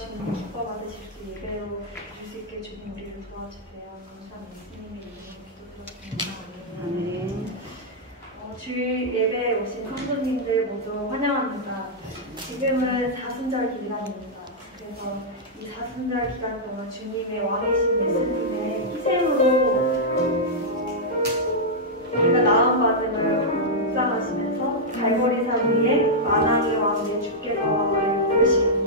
주님 기뻐 받으실 수 예배로 줄 수 있게 주님 우리를 도와주세요. 감사합니다. 예수님의 이름으로 기도드렸습니다. 주일 예배에 오신 성도님들 모두 환영합니다. 지금은 사순절 기간입니다. 그래서 이 사순절 기간 동안 주님의 왕이신 예수님의 희생으로 우리가 나음받음을 묵상하시면서 갈보리산 위에 만왕의 왕 예수께서 부르시겠습니다.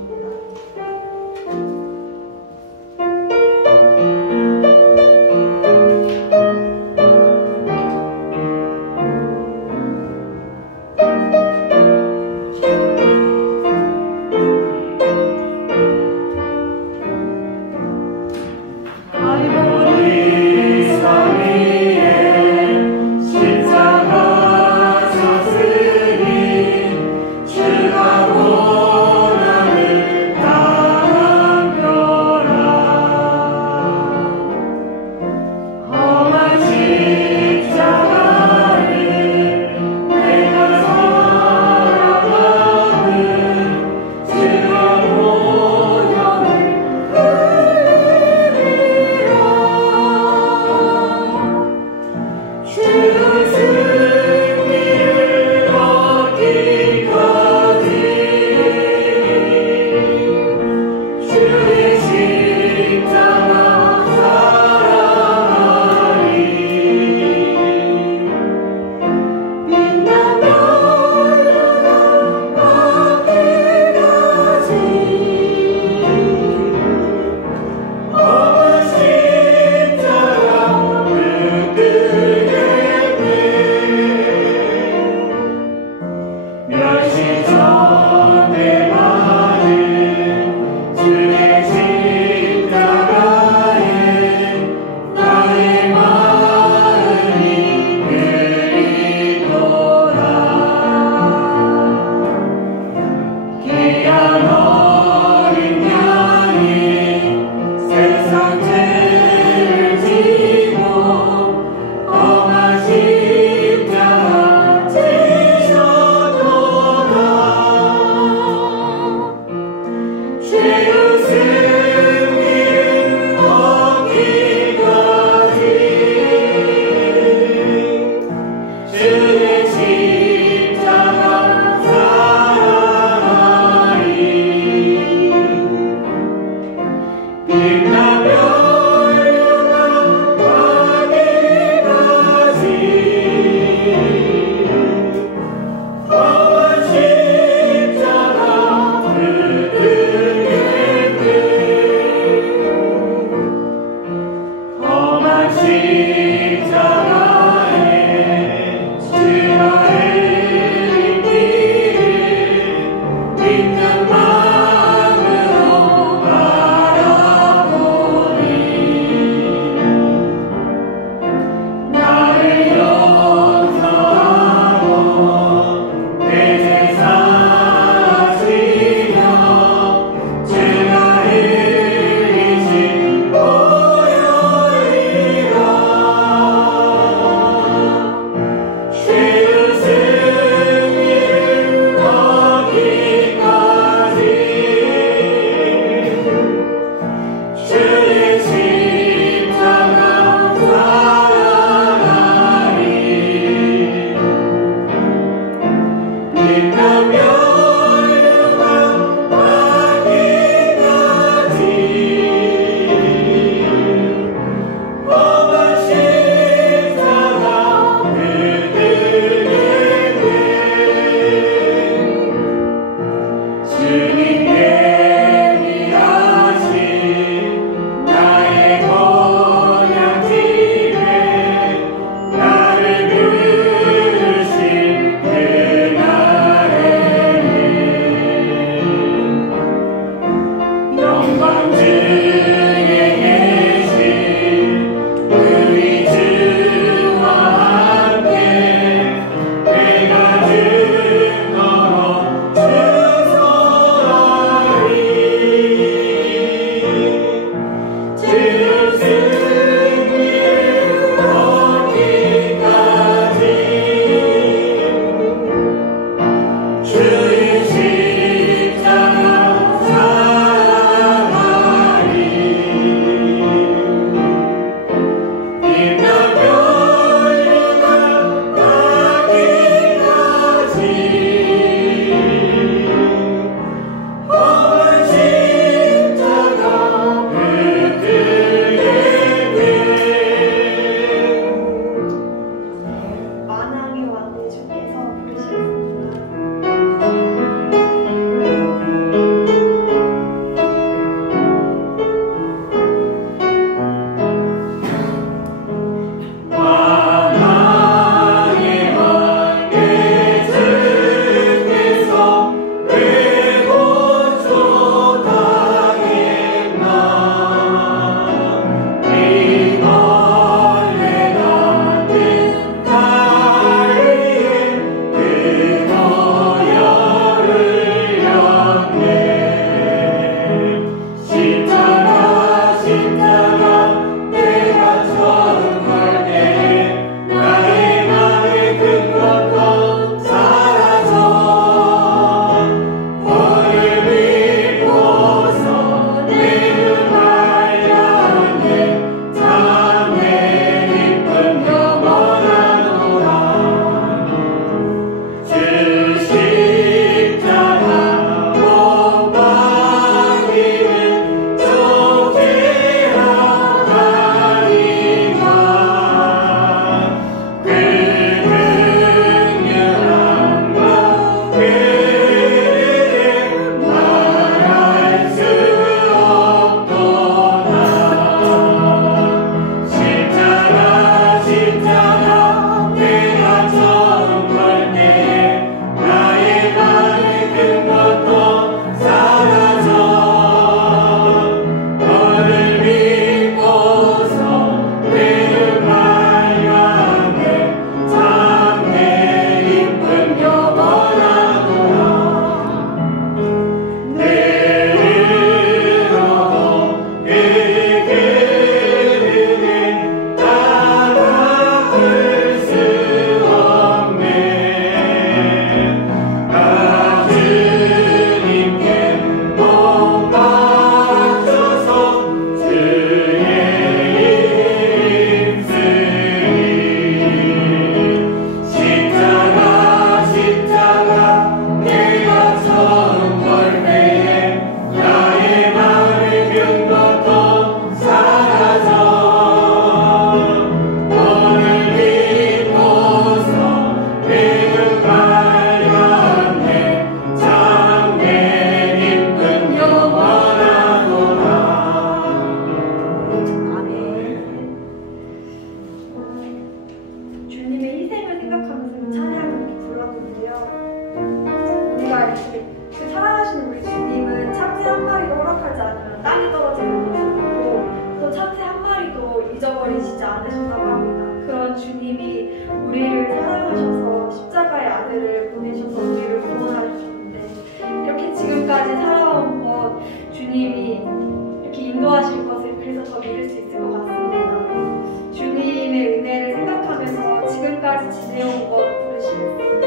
않으신다고 합니다. 그런 주님이 우리를 사랑하셔서 십자가의 아들을 보내셔서 우리를 구원하셨는데 이렇게 지금까지 살아온 것 주님이 이렇게 인도하실 것을 그래서 더 믿을 수 있을 것 같습니다. 주님의 은혜를 생각하면서 지금까지 지내온 것 부르시겠습니다.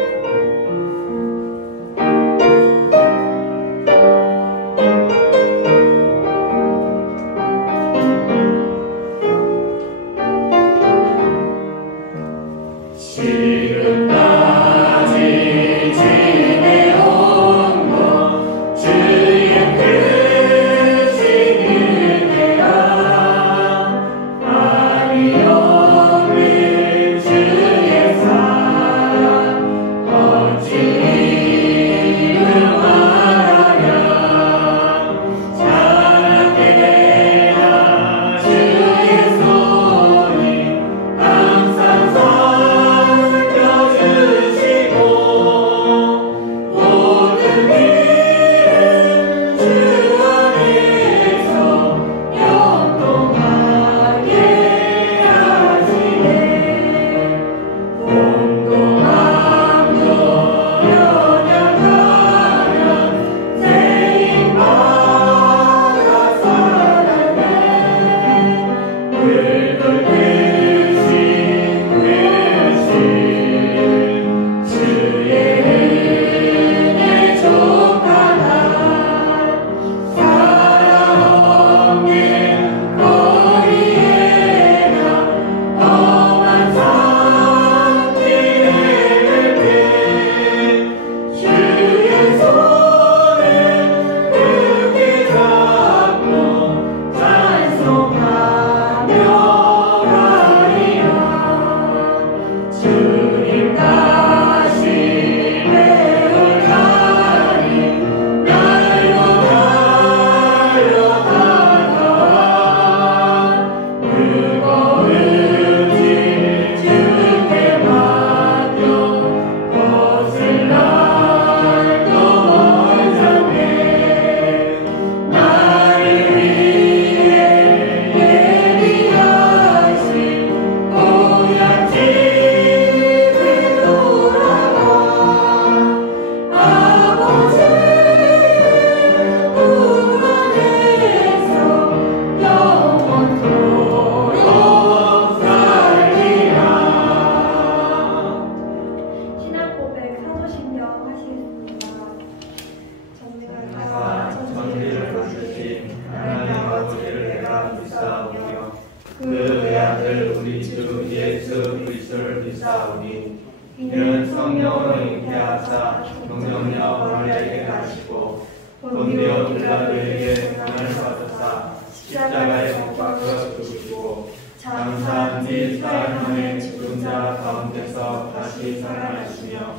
이는 성령으로 잉태하사 동정녀 마리아에게 나시고 본디오 빌라도에게 고난을 받으사 십자가에 못 박혀 죽으시고 장사한 지 사흘 만에 죽은 자 가운데서 다시 살아나시며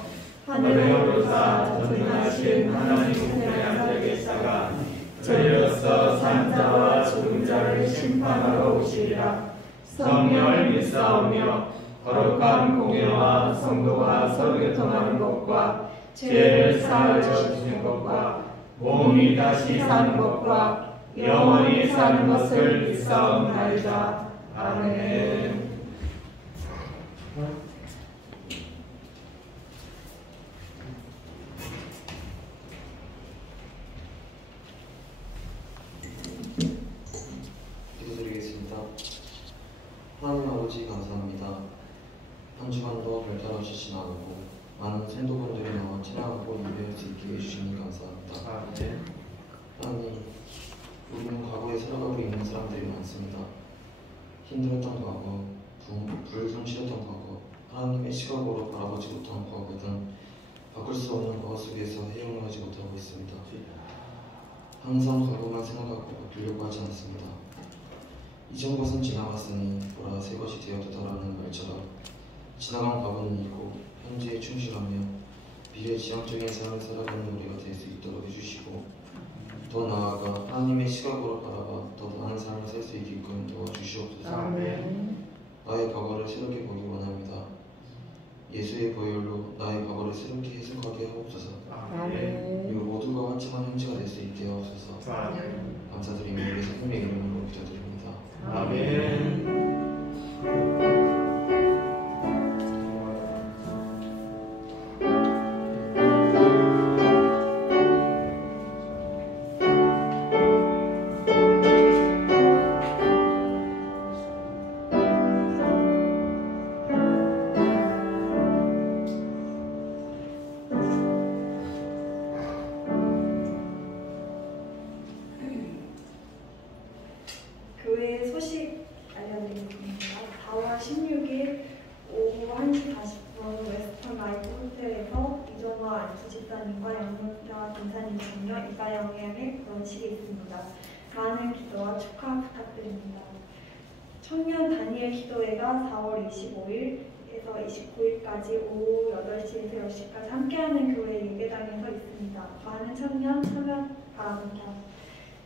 하늘에 오르사 전능하신 하나님 우편의 아들 계시다가 저희로서 산 자와 죽은 자를 심판하러 오시리라. 성령을 믿사오며 거룩한 공예와 성도가 서로 교통하는 것과 죄를 사하여 주시는 것과 몸이 다시 사는 것과 영원히 사는 것을 믿사옵나이다. 아멘. 기도드리겠습니다. 하나님 아버지 감사합니다. 한 주간도 별탈 없이 지나가고 많은 성도분들이 나와 찬양하고 예배할 수 있게 해주시니 감사합니다. 하나님, 우리는 과거에 살아가고 있는 사람들이 많습니다. 힘들었던 과거, 불성실했던 과거, 하나님의 시각으로 바라보지 못한 과거 등 바꿀 수 없는 과거 속에서 헤엄을 하지 못하고 있습니다. 항상 과거만 생각하고 바꾸려고 하지 않습니다. 이전 것은 지나갔으니 보라 새 것이 되었다라는 말처럼 지나간 과거는 잊고 현재에 충실하며 미래 지향적인 삶을 살아가는 우리가 될 수 있도록 해주시고 더 나아가 하나님의 시각으로 바라봐 더 나은 삶을 살 수 있게끔 도와주시옵소서. 나의 과거를 새롭게 보기 원합니다. 예수의 보혈로 나의 과거를 새롭게 해석하게 하옵소서. 그리고 모두가 화창한 형제가 될 수 있게 하옵소서. 감사드리며 우리 성령의 이름으로 기도드립니다. 아멘. 소식 알려드리겠습니다. 4월 16일 오후 1시 40분 웨스턴 라이트 호텔에서 이종화 안수 집사님과 영문자 김사님 장녀 이가영의 결혼식이 있습니다. 많은 기도와 축하 부탁드립니다. 청년 다니엘 기도회가 4월 25일에서 29일까지 오후 8시에서 10시까지 함께하는 교회 예배당에서 있습니다. 많은 청년 참여 바랍니다.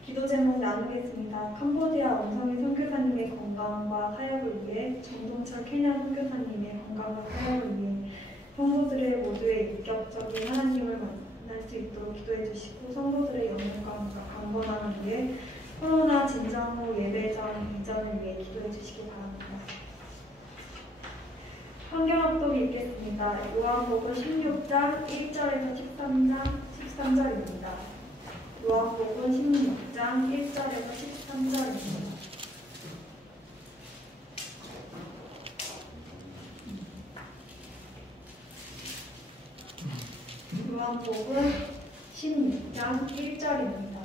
기도 제목 나누겠습니다. 캄보디아 엄성희 선교사님의 건강과 사역을 위해 정동철 케냐 선교사님의 건강과 사역을 위해 성도들의 모두의 인격적인 하나님을 만날 수 있도록 기도해 주시고 성도들의 영혼과 강건함을 위해 코로나 진정 후 예배전 이전을 위해 기도해 주시기 바랍니다. 성경합독 읽겠습니다. 요한복음 16장 1절에서 13절입니다. 요한복음 16장 1절에서 13절입니다. 요한복음 16장 1절입니다.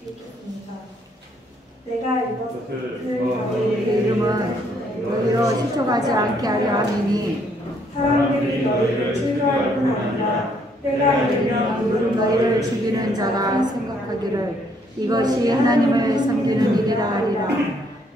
읽겠습니다. 내가 이것을 너희의 이름은 너희로 시초하지 않게 하려 함이니 사람들이 너희를 치료할 뿐 아니라 때가 이르면 누구를 너희를 죽이는 자가 생각하기를 이것이 하나님을 섬기는 일이라 하리라.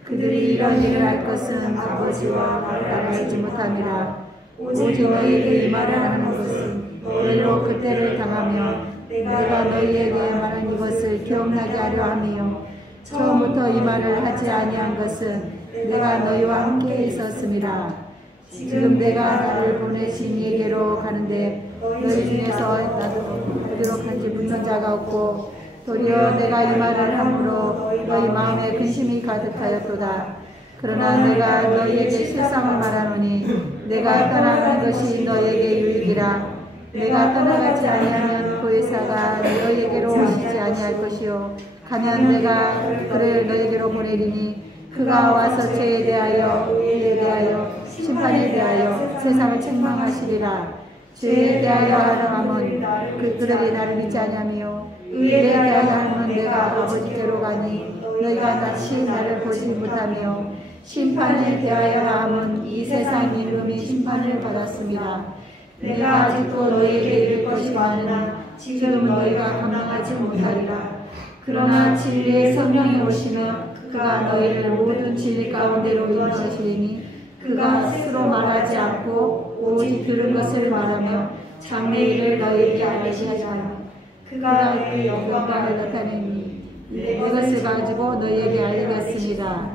그들이 이런 일을 할 것은 아버지와 나를 알지 못함이라. 오직 너희에게 이 말을 하는 것은 너희로 그때를 당하며 내가 너희에게 말한 이것을 기억나게 하려 함이요 처음부터 이 말을 하지 아니한 것은 내가 너희와 함께 있었음이라. 지금 내가 나를 보내신 이에게로 가는데 너희 중에서 나도 알도록 한지 묻는 자가 없고 도리어 내가 이 말을 함으로 너희 마음에 근심이 가득하였도다. 그러나 내가 너희에게 실상을 말하노니 내가 떠나간 것이 너희에게 유익이라. 내가 떠나가지 아니하면 보혜사가 너희에게로 오시지 아니할 것이요 가면 내가 그를 너희에게로 보내리니 그가 와서 죄에 대하여 의에 대하여 심판에 대하여 세상을 책망하시리라. 죄에 대하여 하함은 그들이 나를 믿지 아니하며 의에 대하여 하면 내가 아버지께로 가니 너희가 다시 나를 보지 못하며 심판에 대하여 하함은 이 세상 이름이 심판을 받았습니다. 내가 아직도 너희에게 이를 것이 많으나 지금 너희가 감당하지 못하리라. 그러나 진리의 성령이 오시면 그가 너희를 모든 진리 가운데로 인도하시리니 그가 스스로 말하지 않고 오직 들은 것을 말하며 장래일을 너희에게 알리시리라. 그가 너희의 영광을 나타내니 내 것을 가지고 너희에게 알리겠습니다.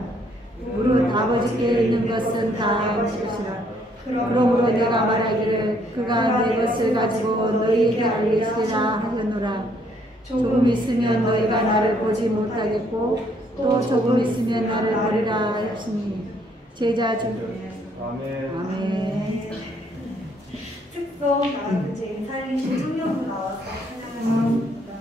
무릇 아버지께 있는 것은 다 것이라. 그러므로 내가 말하기를 그가 내 것을 가지고 너희에게 알리시리라 하였노라. 조금 있으면 너희가 나를 보지 못하겠고 또 조금 있으면 나를 버리라 하였으니 제자 중 아멘. 특송 나는 제 살리신 청년부 나와서 찬양을 합니다.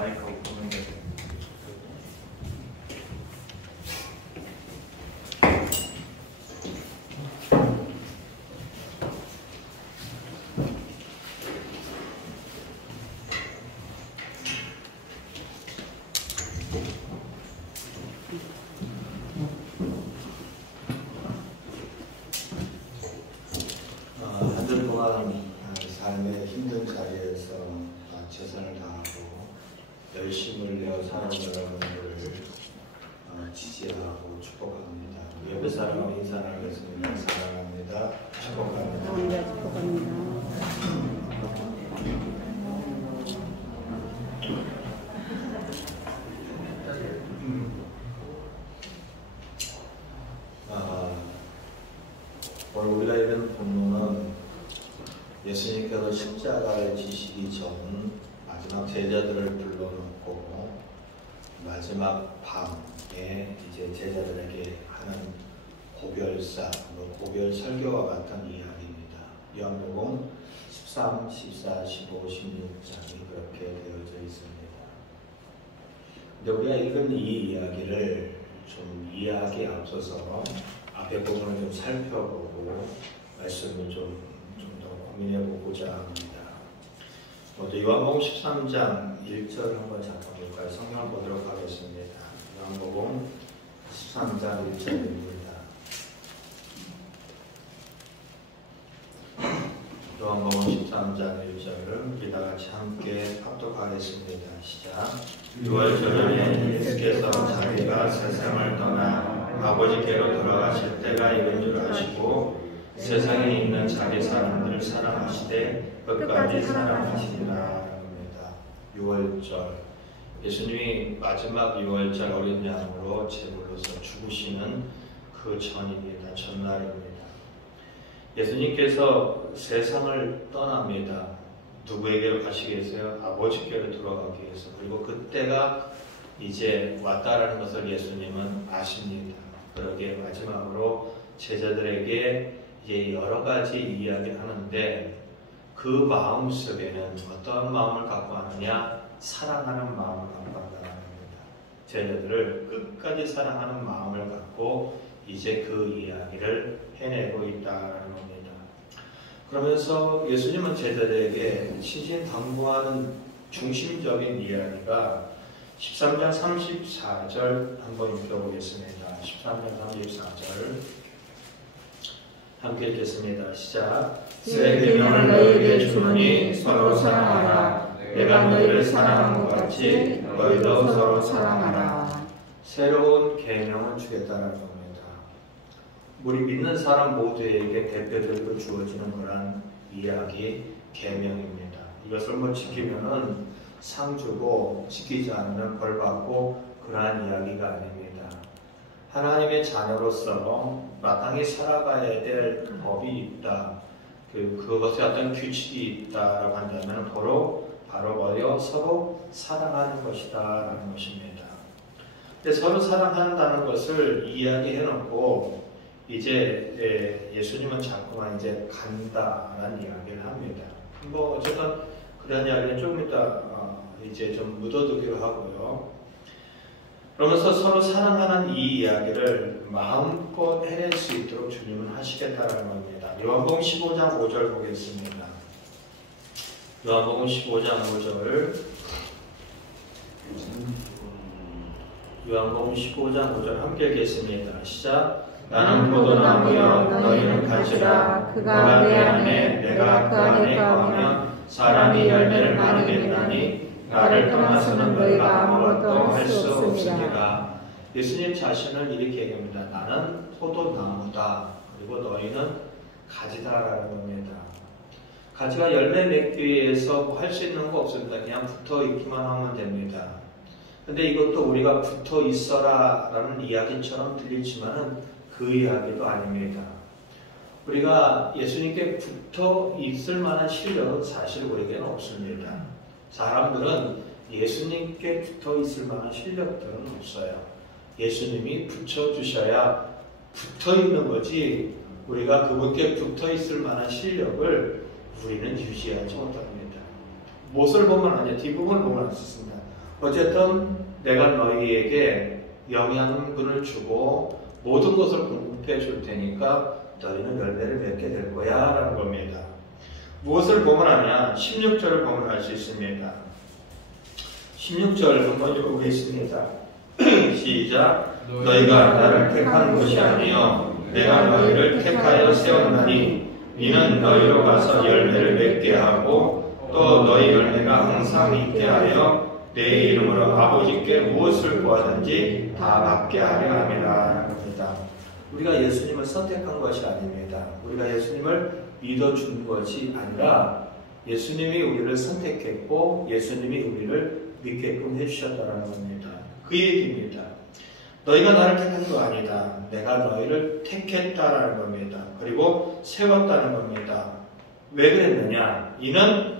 마이크가 보는데. 한 주 동안 삶의 힘든 자리에서 최선을 다하고 열심을 내어 살아온 여러분들을 지지하고 축복합니다. 예배 사랑을 인사하겠습니다. 사랑합니다. 축복합니다. 축복합니다. 오늘 우리가 읽은 본문은 예수님께서 십자가를 지시기 전 마지막 제자들을 불러놓고 마지막 밤에 이제 제자들에게 하는 고별사, 고별 설교와 같은 이야기입니다. 요한복음 13, 14, 15, 16장이 그렇게 되어져 있습니다. 근데 우리가 읽은 이 이야기를 좀 이해하기에 앞서서 앞에 부분을 좀 살펴보고 말씀을 좀 더 고민해보고자 합니다. 먼저 요한복음 13장 1절 한번 잠깐 볼까요? 성경 보도록 하겠습니다. 요한복음 13장 1절입니다. 요한복음 13장 1절을 우리 다 같이 함께 합독하겠습니다. 시작. 6월 저녁에 예수께서 자기가 세상을 떠나 아버지께로 돌아가실 때가 이른 줄 아시고 세상에 있는 자기 사람들을 사랑하시되 끝까지 사랑하시리라 합니다. 6월절 예수님이 마지막 6월절 어린 양으로 제물로서 죽으시는 그 전입니다. 전날입니다. 예수님께서 세상을 떠납니다. 누구에게로 가시겠어요? 아버지께로 돌아가기 위해서. 그리고 그때가 이제 왔다라는 것을 예수님은 아십니다. 그러기에 마지막으로 제자들에게 이제 여러 가지 이야기를 하는데 그 마음 속에는 어떤 마음을 갖고 하느냐? 사랑하는 마음을 갖고 한다는 겁니다. 제자들을 끝까지 사랑하는 마음을 갖고 이제 그 이야기를 해내고 있다는 겁니다. 그러면서 예수님은 제자들에게 신신당부하는 중심적인 이야기가 13장 34절 한번 읽어보겠습니다. 13장 34절 함께 읽겠습니다. 시작. 새 계명을 너희에게 주노니 서로 사랑하라. 내가 너희를 사랑한 것 같이 너희도 서로 사랑하라. 새로운 계명을 주겠다는 겁니다. 우리 믿는 사람 모두에게 대표적으로 주어지는 그런 이야기, 계명입니다. 이것을 뭐 지키면은 상 주고 지키지 않으면 벌 받고 그러한 이야기가 아닙니다. 하나님의 자녀로서 마땅히 살아가야 될 법이 있다. 그것에 어떤 규칙이 있다라고 한다면 바로 뭐예요? 서로 사랑하는 것이다라는 것입니다. 근데 서로 사랑한다는 것을 이야기해놓고 이제 예수님은 자꾸만 이제 간다라는 이야기를 합니다. 뭐 어쨌든 그런 이야기는 조금 이따 이제 좀 묻어두기로 하고요. 그러면서 서로 사랑하는 이 이야기를 마음껏 해낼 수 있도록 주님은 하시겠다라는 겁니다. 요한복음 15장 5절 보겠습니다. 요한복음 15장 5절 요한복음 15장 5절 함께 읽겠습니다. 시작. 나는 포도나무여 너희는 가지라. 그가 내 안에 내가 그 안에 거하면 사람이 열매를 많이 맺나니 나를 떠나서는 너희가 아무것도 할 수 없습니다. 예수님 자신을 이렇게 얘기합니다. 나는 포도나무다. 그리고 너희는 가지다라는 겁니다. 가지가 열매 맺기 위해서 할 수 있는 거 없습니다. 그냥 붙어 있기만 하면 됩니다. 근데 이것도 우리가 붙어 있어라 라는 이야기처럼 들리지만은 그 이야기도 아닙니다. 우리가 예수님께 붙어 있을 만한 실력은 사실 우리에게는 없습니다. 사람들은 예수님께 붙어 있을 만한 실력들은 없어요. 예수님이 붙여주셔야 붙어 있는 거지 우리가 그분께 붙어 있을 만한 실력을 우리는 유지하지 못합니다. 못을 보면 아니에요. 뒷부분을 보면 안 썼습니다. 어쨌든 내가 너희에게 영양분을 주고 모든 것을 공급해 줄 테니까 너희는 열매를 맺게 될 거야 라는 겁니다. 무엇을 보면하냐? 16절을 보면 알 수 있습니다. 16절 한번 읽어보겠습니다. 시작. 너희가 나를 택한 것이 아니요 내가 너희를 택하여 세웠나니 이는 너희로 가서 열매를 맺게 하고 또 너희 열매가 항상 있게 하여 내 이름으로 아버지께 무엇을 구하든지 다 받게 하려 함이라 합니다. 우리가 예수님을 선택한 것이 아닙니다. 우리가 예수님을 믿어준 것이 아니라 예수님이 우리를 선택했고 예수님이 우리를 믿게끔 해주셨다는 겁니다. 그 얘기입니다. 너희가 나를 택한 거 아니다. 내가 너희를 택했다라는 겁니다. 그리고 세웠다는 겁니다. 왜 그랬느냐? 이는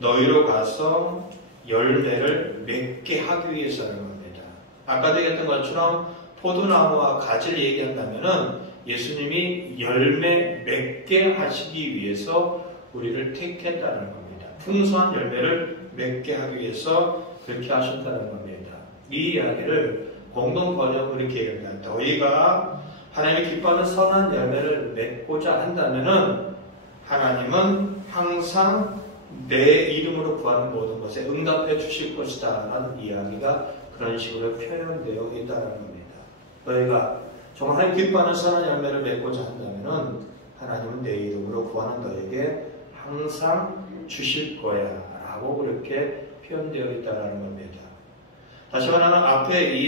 너희로 가서 열매를 맺게 하기 위해서라는 겁니다. 아까도 얘기했던 것처럼 포도나무와 가지를 얘기한다면은 예수님이 열매 맺게 하시기 위해서 우리를 택했다는 겁니다. 풍성한 열매를 맺게 하기 위해서 그렇게 하셨다는 겁니다. 이 이야기를 공동 번역으로 이렇게 얘기합니다. 너희가 하나님이 기뻐하는 선한 열매를 맺고자 한다면은 하나님은 항상 내 이름으로 구하는 모든 것에 응답해 주실 것이다 라는 이야기가 그런 식으로 표현되어 있다는 겁니다. 너희가 정말 하나님 기뻐하는 선한 열매를 맺고자 한다면은 하나님은 내 이름으로 구하는 너에게 항상 주실 거야 라고 그렇게 표현되어 있다는 겁니다. 다시 말하면 앞에 이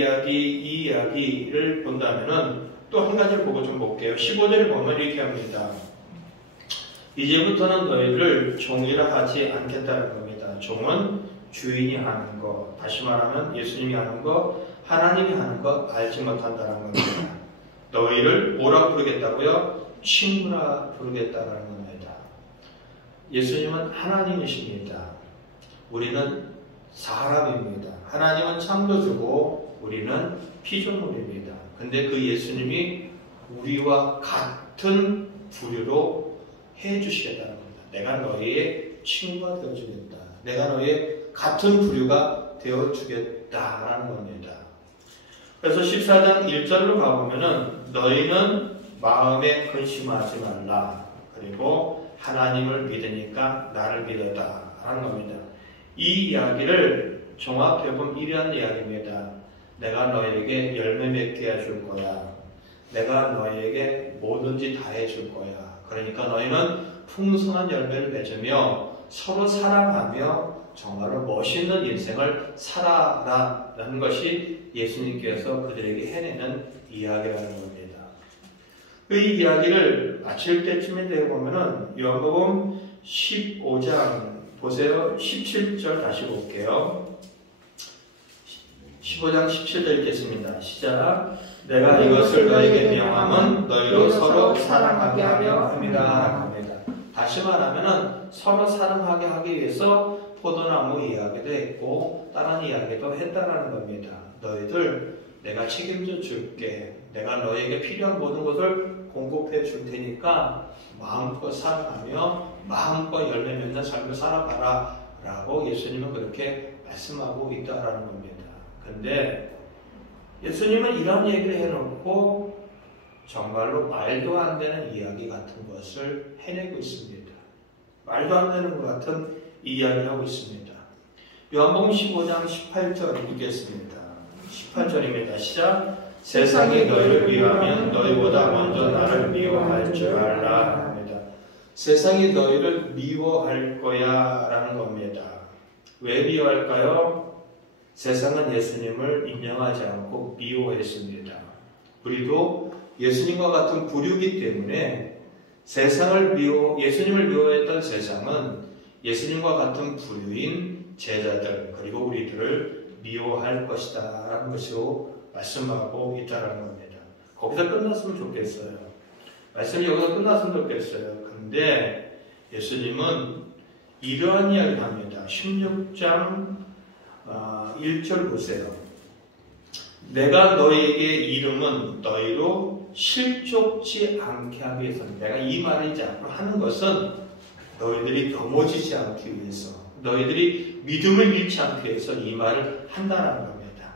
이야기를 본다면은 또 한 가지를 보고 좀 볼게요. 15절을 보면 이렇게 합니다. 이제부터는 너희를 종이라 하지 않겠다는 겁니다. 종은 주인이 하는 거, 다시 말하면 예수님이 하는 거, 하나님이 하는 거 알지 못한다는 겁니다. 너희를 뭐라 부르겠다고요? 친구라 부르겠다는 겁니다. 예수님은 하나님이십니다. 우리는 사람입니다. 하나님은 창조주고 우리는 피조물입니다. 근데 그 예수님이 우리와 같은 부류로 해주시겠다는 겁니다. 내가 너희의 친구가 되어주겠다. 내가 너희의 같은 부류가 되어주겠다라는 겁니다. 그래서 14장 1절로 가보면은 너희는 마음에 근심하지 말라. 그리고 하나님을 믿으니까 나를 믿어다 라는 겁니다. 이 이야기를 종합해보면 이러한 이야기입니다. 내가 너에게 열매 맺게 해줄 거야. 내가 너에게 뭐든지 다 해줄 거야. 그러니까 너희는 풍성한 열매를 맺으며 서로 사랑하며 정말로 멋있는 인생을 살아라라는 것이 예수님께서 그들에게 해내는 이야기라는 겁니다. 그 이야기를 마칠 때쯤에 되어 보면은 요한복음 15장 보세요. 17절 다시 볼게요. 15장 17절 읽겠습니다. 시작. 내가 이것을 너에게 명함은 너희로 서로 사랑하게 하려 함이라. 다시 말하면은 서로 사랑하게 하기 위해서 포도나무 이야기도 했고 다른 이야기도 했다라는 겁니다. 너희들 내가 책임져 줄게. 내가 너에게 필요한 모든 것을 공급해 줄 테니까 마음껏 사랑하며 마음껏 열매 맺는 삶을 살아가라 라고 예수님은 그렇게 말씀하고 있다라는 겁니다. 근데 예수님은 이런 얘기를 해놓고 정말로 말도 안 되는 이야기 같은 것을 해내고 있습니다. 말도 안 되는 것 같은 이야기를 하고 있습니다. 요한복음 15장 18절 읽겠습니다. 18절입니다. 시작. 세상이 너희를 미워하면 너희보다 먼저 나를 미워할 줄 알라 합니다. 세상이 너희를 미워할 거야 라는 겁니다. 왜 미워할까요? 세상은 예수님을 인정하지 않고 미워했습니다. 우리도 예수님과 같은 부류이기 때문에 예수님을 미워했던 세상은 예수님과 같은 부류인 제자들 그리고 우리들을 미워할 것이다 라는 것으로 말씀하고 있다는 겁니다. 거기서 끝났으면 좋겠어요. 말씀이 여기서 끝났으면 좋겠어요. 근데 예수님은 이러한 이야기를 합니다. 16장 1절 보세요. 내가 너희에게 이름은 너희로 실족지 않게 하기 위해서 내가 이 말을 이제 앞으로 하는 것은 너희들이 넘어지지 않기 위해서 너희들이 믿음을 잃지 않기 위해서 이 말을 한다는 겁니다.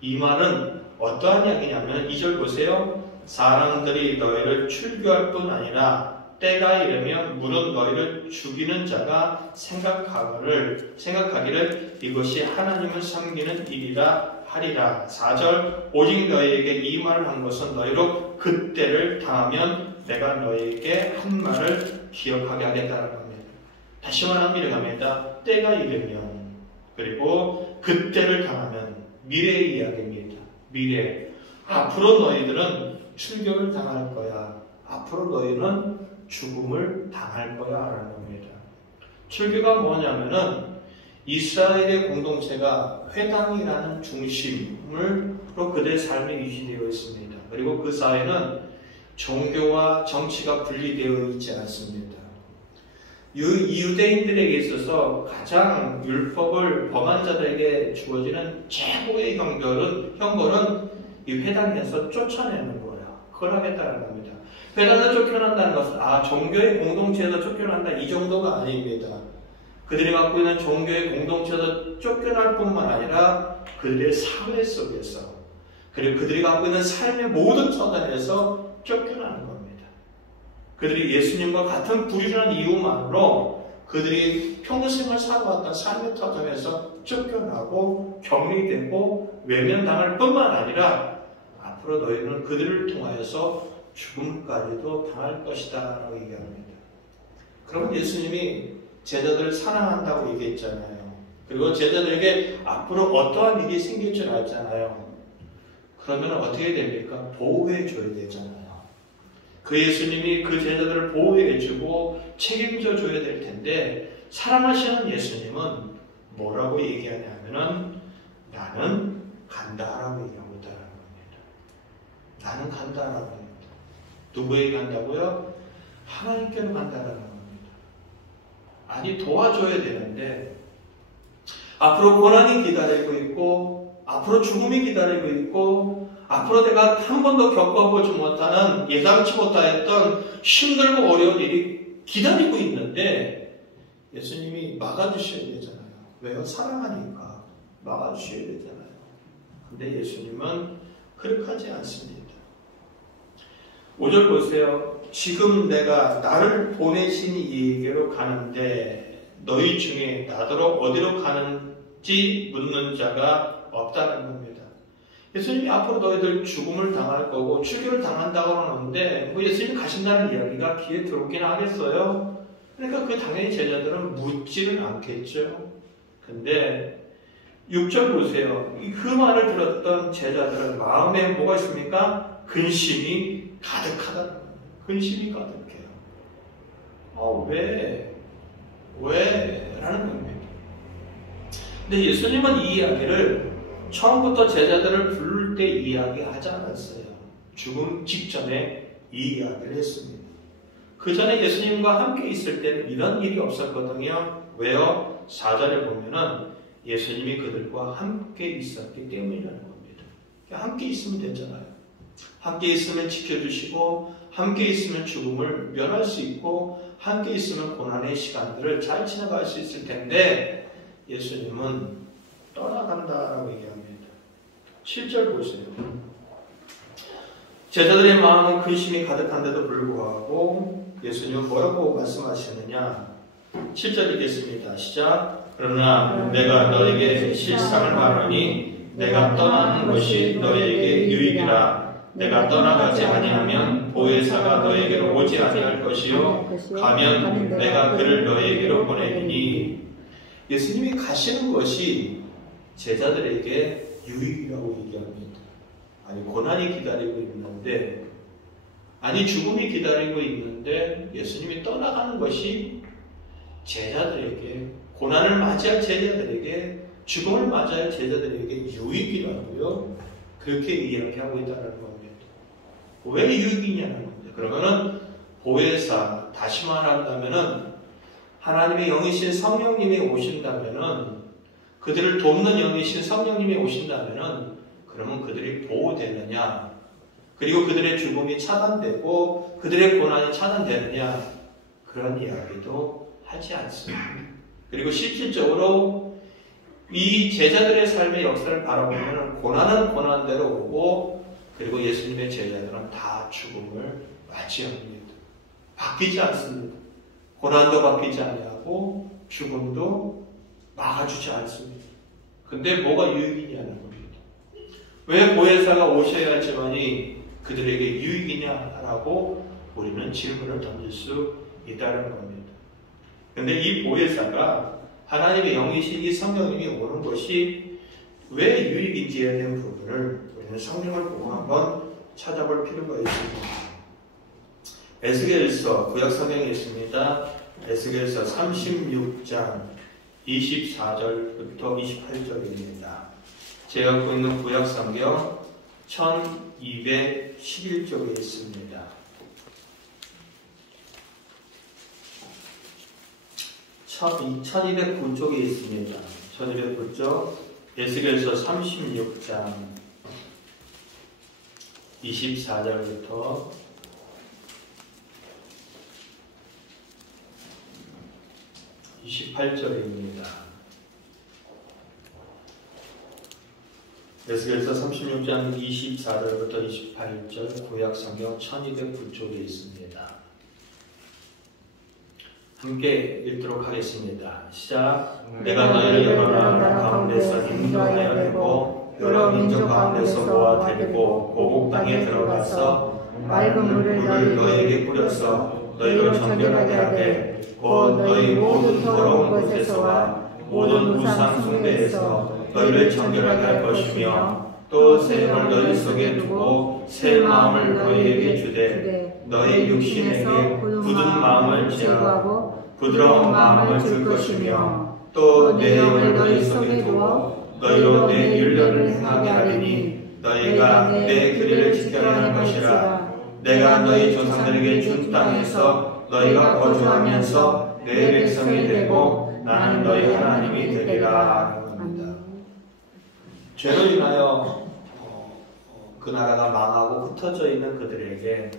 이 말은 어떠한 이야기냐면 2절 보세요. 사람들이 너희를 출교할 뿐 아니라 때가 이르면 무릇 너희를 죽이는 자가 생각하기를 이것이 하나님을 섬기는 일이라 하리라. 4절 오직 너희에게 이 말을 한 것은 너희로 그때를 당하면 내가 너희에게 한 말을 기억하게 하겠다는 겁니다. 다시 말합니다. 때가 이르면 그리고 그때를 당하면 미래의 이야기입니다. 미래. 앞으로 너희들은 출교를 당할 거야. 앞으로 너희는 죽음을 당할 거야 라는 겁니다. 출교가 뭐냐면은 이스라엘의 공동체가 회당이라는 중심으로 그들의 삶이 유지되어 있습니다. 그리고 그 사회는 종교와 정치가 분리되어 있지 않습니다. 유대인들에게 있어서 가장 율법을 범한 자들에게 주어지는 최고의 형벌은 이 회당에서 쫓아내는 거예요. 그걸 하겠다는 겁니다. 회당에서 쫓겨난다는 것은 종교의 공동체에서 쫓겨난다 이 정도가 아닙니다. 그들이 갖고 있는 종교의 공동체에서 쫓겨날 뿐만 아니라 그들의 사회 속에서 그리고 그들이 갖고 있는 삶의 모든 처단에서 쫓겨나는 겁니다. 그들이 예수님과 같은 부류라는 이유만으로 그들이 평생을 살아왔던 삶의 터전에서 쫓겨나고 격리되고 외면당할 뿐만 아니라 앞으로 너희는 그들을 통하여서 죽음까지도 당할 것이다 라고 얘기합니다. 그럼 예수님이 제자들을 사랑한다고 얘기했잖아요. 그리고 제자들에게 앞으로 어떠한 일이 생길 줄 알잖아요. 그러면 어떻게 됩니까? 보호해 줘야 되잖아요. 그 예수님이 그 제자들을 보호해 주고 책임져 줘야 될 텐데 사랑하시는 예수님은 뭐라고 얘기하냐면은 나는 간다라고 얘기하고 있다는 겁니다. 나는 간다라고 합니다. 누구에게 간다고요? 하나님께로 간다라는 겁니다. 아니 도와줘야 되는데 앞으로 고난이 기다리고 있고 앞으로 죽음이 기다리고 있고 앞으로 내가 한 번도 겪어보지 못하는 예상치 못했던 힘들고 어려운 일이 기다리고 있는데 예수님이 막아주셔야 되잖아요. 왜요? 사랑하니까 막아주셔야 되잖아요. 근데 예수님은 그렇게 하지 않습니다. 5절 보세요. 지금 내가 나를 보내신 이에게로 가는데 너희 중에 나더러 어디로 가는지 묻는 자가 없다는 겁니다. 예수님이 앞으로 너희들 죽음을 당할 거고 출교를 당한다고 하는데 예수님이 가신다는 이야기가 귀에 들어오긴 하겠어요? 그러니까 그 당연히 제자들은 묻지는 않겠죠. 근데 6절 보세요. 그 말을 들었던 제자들은 마음에 뭐가 있습니까? 근심이 가득하다. 근심이 가득해요. 왜? 라는 겁니다. 근데 예수님은 이 이야기를 처음부터 제자들을 부를 때 이야기하지 않았어요. 죽음 직전에 이 이야기를 했습니다. 그 전에 예수님과 함께 있을 때는 이런 일이 없었거든요. 왜요? 4절에 보면은 예수님이 그들과 함께 있었기 때문이라는 겁니다. 함께 있으면 되잖아요. 함께 있으면 지켜주시고 함께 있으면 죽음을 면할 수 있고 함께 있으면 고난의 시간들을 잘 지나갈 수 있을 텐데 예수님은 떠나간다라고 얘기합니다. 7절 보세요. 제자들의 마음은 근심이 가득한데도 불구하고 예수님은 뭐라고 말씀하시느냐? 7절 읽겠습니다. 시작. 그러나 내가 너에게 실상을 말하니 내가 떠나는 것이 너에게 유익이라. 내가 떠나가지 아니하면 보혜사가 너에게로 오지 아니할 것이요 가면 내가 그를 너에게로 보내리니. 예수님이 가시는 것이 제자들에게 유익이라고 얘기합니다. 아니 고난이 기다리고 있는데 죽음이 기다리고 있는데 예수님이 떠나가는 것이 제자들에게 고난을 맞이할 제자들에게 죽음을 맞이할 제자들에게 유익이라고요. 그렇게 이야기하고 있다는 겁니다. 왜 유익이냐는 겁니다. 그러면은 보혜사 다시 말한다면은 하나님의 영이신 성령님이 오신다면은 그들을 돕는 영이신 성령님이 오신다면은 그러면 그들이 보호되느냐? 그리고 그들의 죽음이 차단되고 그들의 고난이 차단되느냐? 그런 이야기도 하지 않습니다. 그리고 실질적으로 이 제자들의 삶의 역사를 바라보면 고난은 고난대로 오고, 그리고 예수님의 제자들은 다 죽음을 맞이합니다. 바뀌지 않습니다. 고난도 바뀌지 아니하고 죽음도 막아주지 않습니다. 근데 뭐가 유익이냐는 겁니다. 왜 보혜사가 오셔야 할지만이 그들에게 유익이냐라고 우리는 질문을 던질 수 있다는 겁니다. 근데 이 보혜사가 하나님의 영이신 이 성령님이 오는 것이 왜 유익인지에 대한 부분을 우리는 성경을 보고 한번 찾아볼 필요가 있습니다. 에스겔서, 구약 성경에 있습니다. 에스겔서 36장 24절부터 28절입니다. 제가 갖고 있는 구약 성경 1211쪽에 있습니다. 1209쪽에 있습니다. 1209쪽 에스겔서 36장 24절부터 28절입니다. 에스겔서 36장 24절부터 28절 구약 성경 1209쪽에 있습니다. 함께 읽도록 하겠습니다. 시작. 내가 너희를 여러 나라 가운데서 인도하여 내고 여러 민족 가운데서 모아 데리고 고국 땅에 들어가서 맑은 물을 너희에게 뿌려서 너희를 정결하게 하되 곧 너희 모든 더러운 것에서와 모든 우상 숭배에서 너희를 정결하게 할 것이며 또 새 힘을 너희 속에 두고 새 마음을 너희에게 주되 너희 육신에게 굳은 마음을 제하고 부드러운 마음을 줄 것이며 또 내 영을 너희 속에 두어 너희로 내 율례를 행하게 하리니 너희가 내 규례를 지켜야 할 것이라. 내가 너희 조상들에게 준 땅에서 너희가 거주하면서 내 백성이 되고 나는 너희 하나님이 되리라. 죄로 인하여 그 나라가 망하고 흩어져 있는 그들에게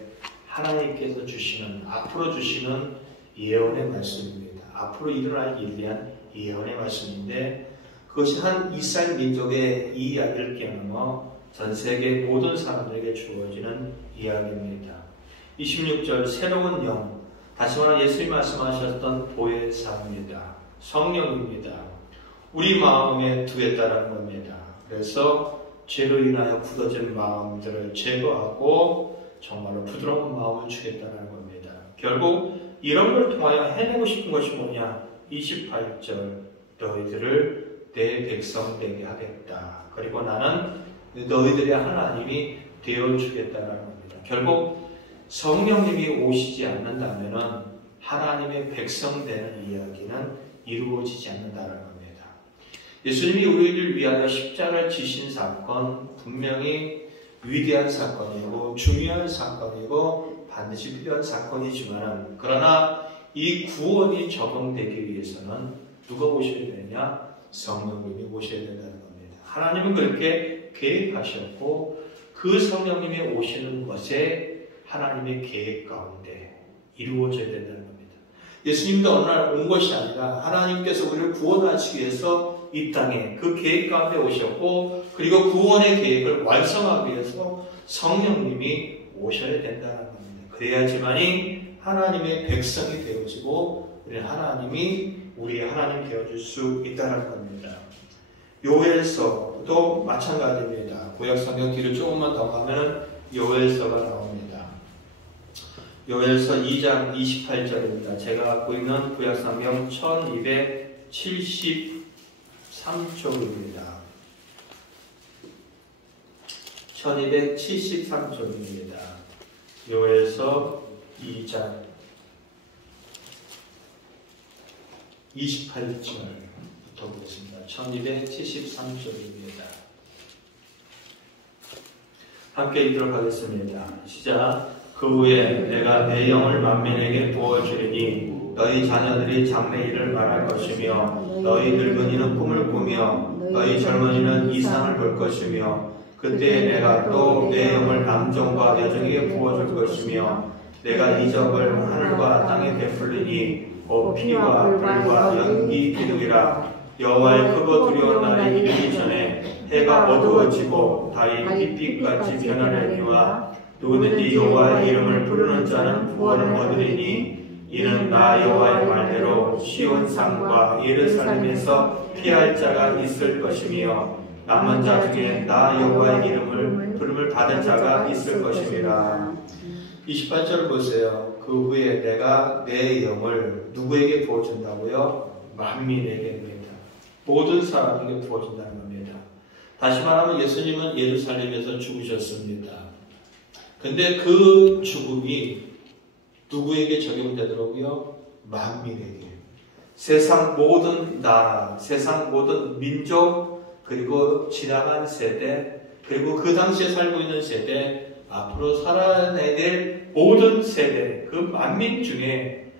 하나님께서 주시는, 앞으로 주시는 예언의 말씀입니다. 앞으로 일어날 일에 대한 예언의 말씀인데, 그것이 한 이스라엘 민족의 이 이야기를 깨넘어 전 세계 모든 사람들에게 주어지는 이야기입니다. 26절 새로운 영, 다시 말해 예수님 말씀하셨던 보혜사입니다. 성령입니다. 우리 마음에 두겠다는 겁니다. 그래서 죄로 인하여 굳어진 마음들을 제거하고 정말로 부드러운 마음을 주겠다는 겁니다. 결국 이런 걸 통하여 해내고 싶은 것이 뭐냐? 28절 너희들을 내 백성 되게 하겠다. 그리고 나는 너희들의 하나님이 되어주겠다는 겁니다. 결국 성령님이 오시지 않는다면 하나님의 백성 되는 이야기는 이루어지지 않는다는 겁니다. 예수님이 우리를 위하여 십자가를 지신 사건, 분명히 위대한 사건이고 중요한 사건이고 반드시 필요한 사건이지만, 그러나 이 구원이 적용되기 위해서는 누가 오셔야 되냐? 성령님이 오셔야 된다는 겁니다. 하나님은 그렇게 계획하셨고 그 성령님이 오시는 것에 하나님의 계획 가운데 이루어져야 된다는 겁니다. 예수님도 어느 날 온 것이 아니라 하나님께서 우리를 구원하시기 위해서 이 땅에 그 계획 가운데 오셨고, 그리고 구원의 계획을 완성하기 위해서 성령님이 오셔야 된다는 겁니다. 그래야지만이 하나님의 백성이 되어지고 우리는 하나님이 우리의 하나님 되어줄 수 있다는 겁니다. 요엘서도 마찬가지입니다. 구약성경 뒤를 조금만 더 가면 요엘서가 나옵니다. 요엘서 2장 28절입니다. 제가 갖고 있는 구약성경 1273쪽입니다. 1273쪽입니다. 요엘서 2장 28절부터 보겠습니다. 1273쪽입니다. 함께 읽도록 하겠습니다. 시작. 그 후에 내가 내 영을 만민에게 부어주리니 너희 자녀들이 장래 일을 말할 것이며 너희 늙은이는 꿈을 꾸며 너희 젊은이는 이상을 볼 것이며 그때 내가 또 내 영을 남종과 여종에게 부어줄 것이며 내가 이적을 하늘과 땅에 베풀리니 피와 불과 연기 기둥이라. 여호와의 크고 두려운 날이 이르기 전에 해가 어두워지고 달이 핏빛같이 변하려니와 누구든지 여호와의 이름을 부르는 자는 구원을 얻으리니 이는 나 여호와의 말대로 시온 산과 예루살렘에서 피할 자가 있을 것이며 남은 자 중에 나 여호와의 이름을 부름을 받은 자가 있을 것이니라. 28절 보세요. 그 후에 내가 내 영을 누구에게 부어준다고요? 만민에게입니다. 모든 사람에게 부어준다는 겁니다. 다시 말하면 예수님은 예루살렘에서 죽으셨습니다. 근데 그 죽음이 누구에게 적용되더라고요? 만민에게. 세상 모든 나라, 세상 모든 민족, 그리고 지나간 세대, 그리고 그 당시에 살고 있는 세대, 앞으로 살아내야 될 모든 세대, 그 만민 중에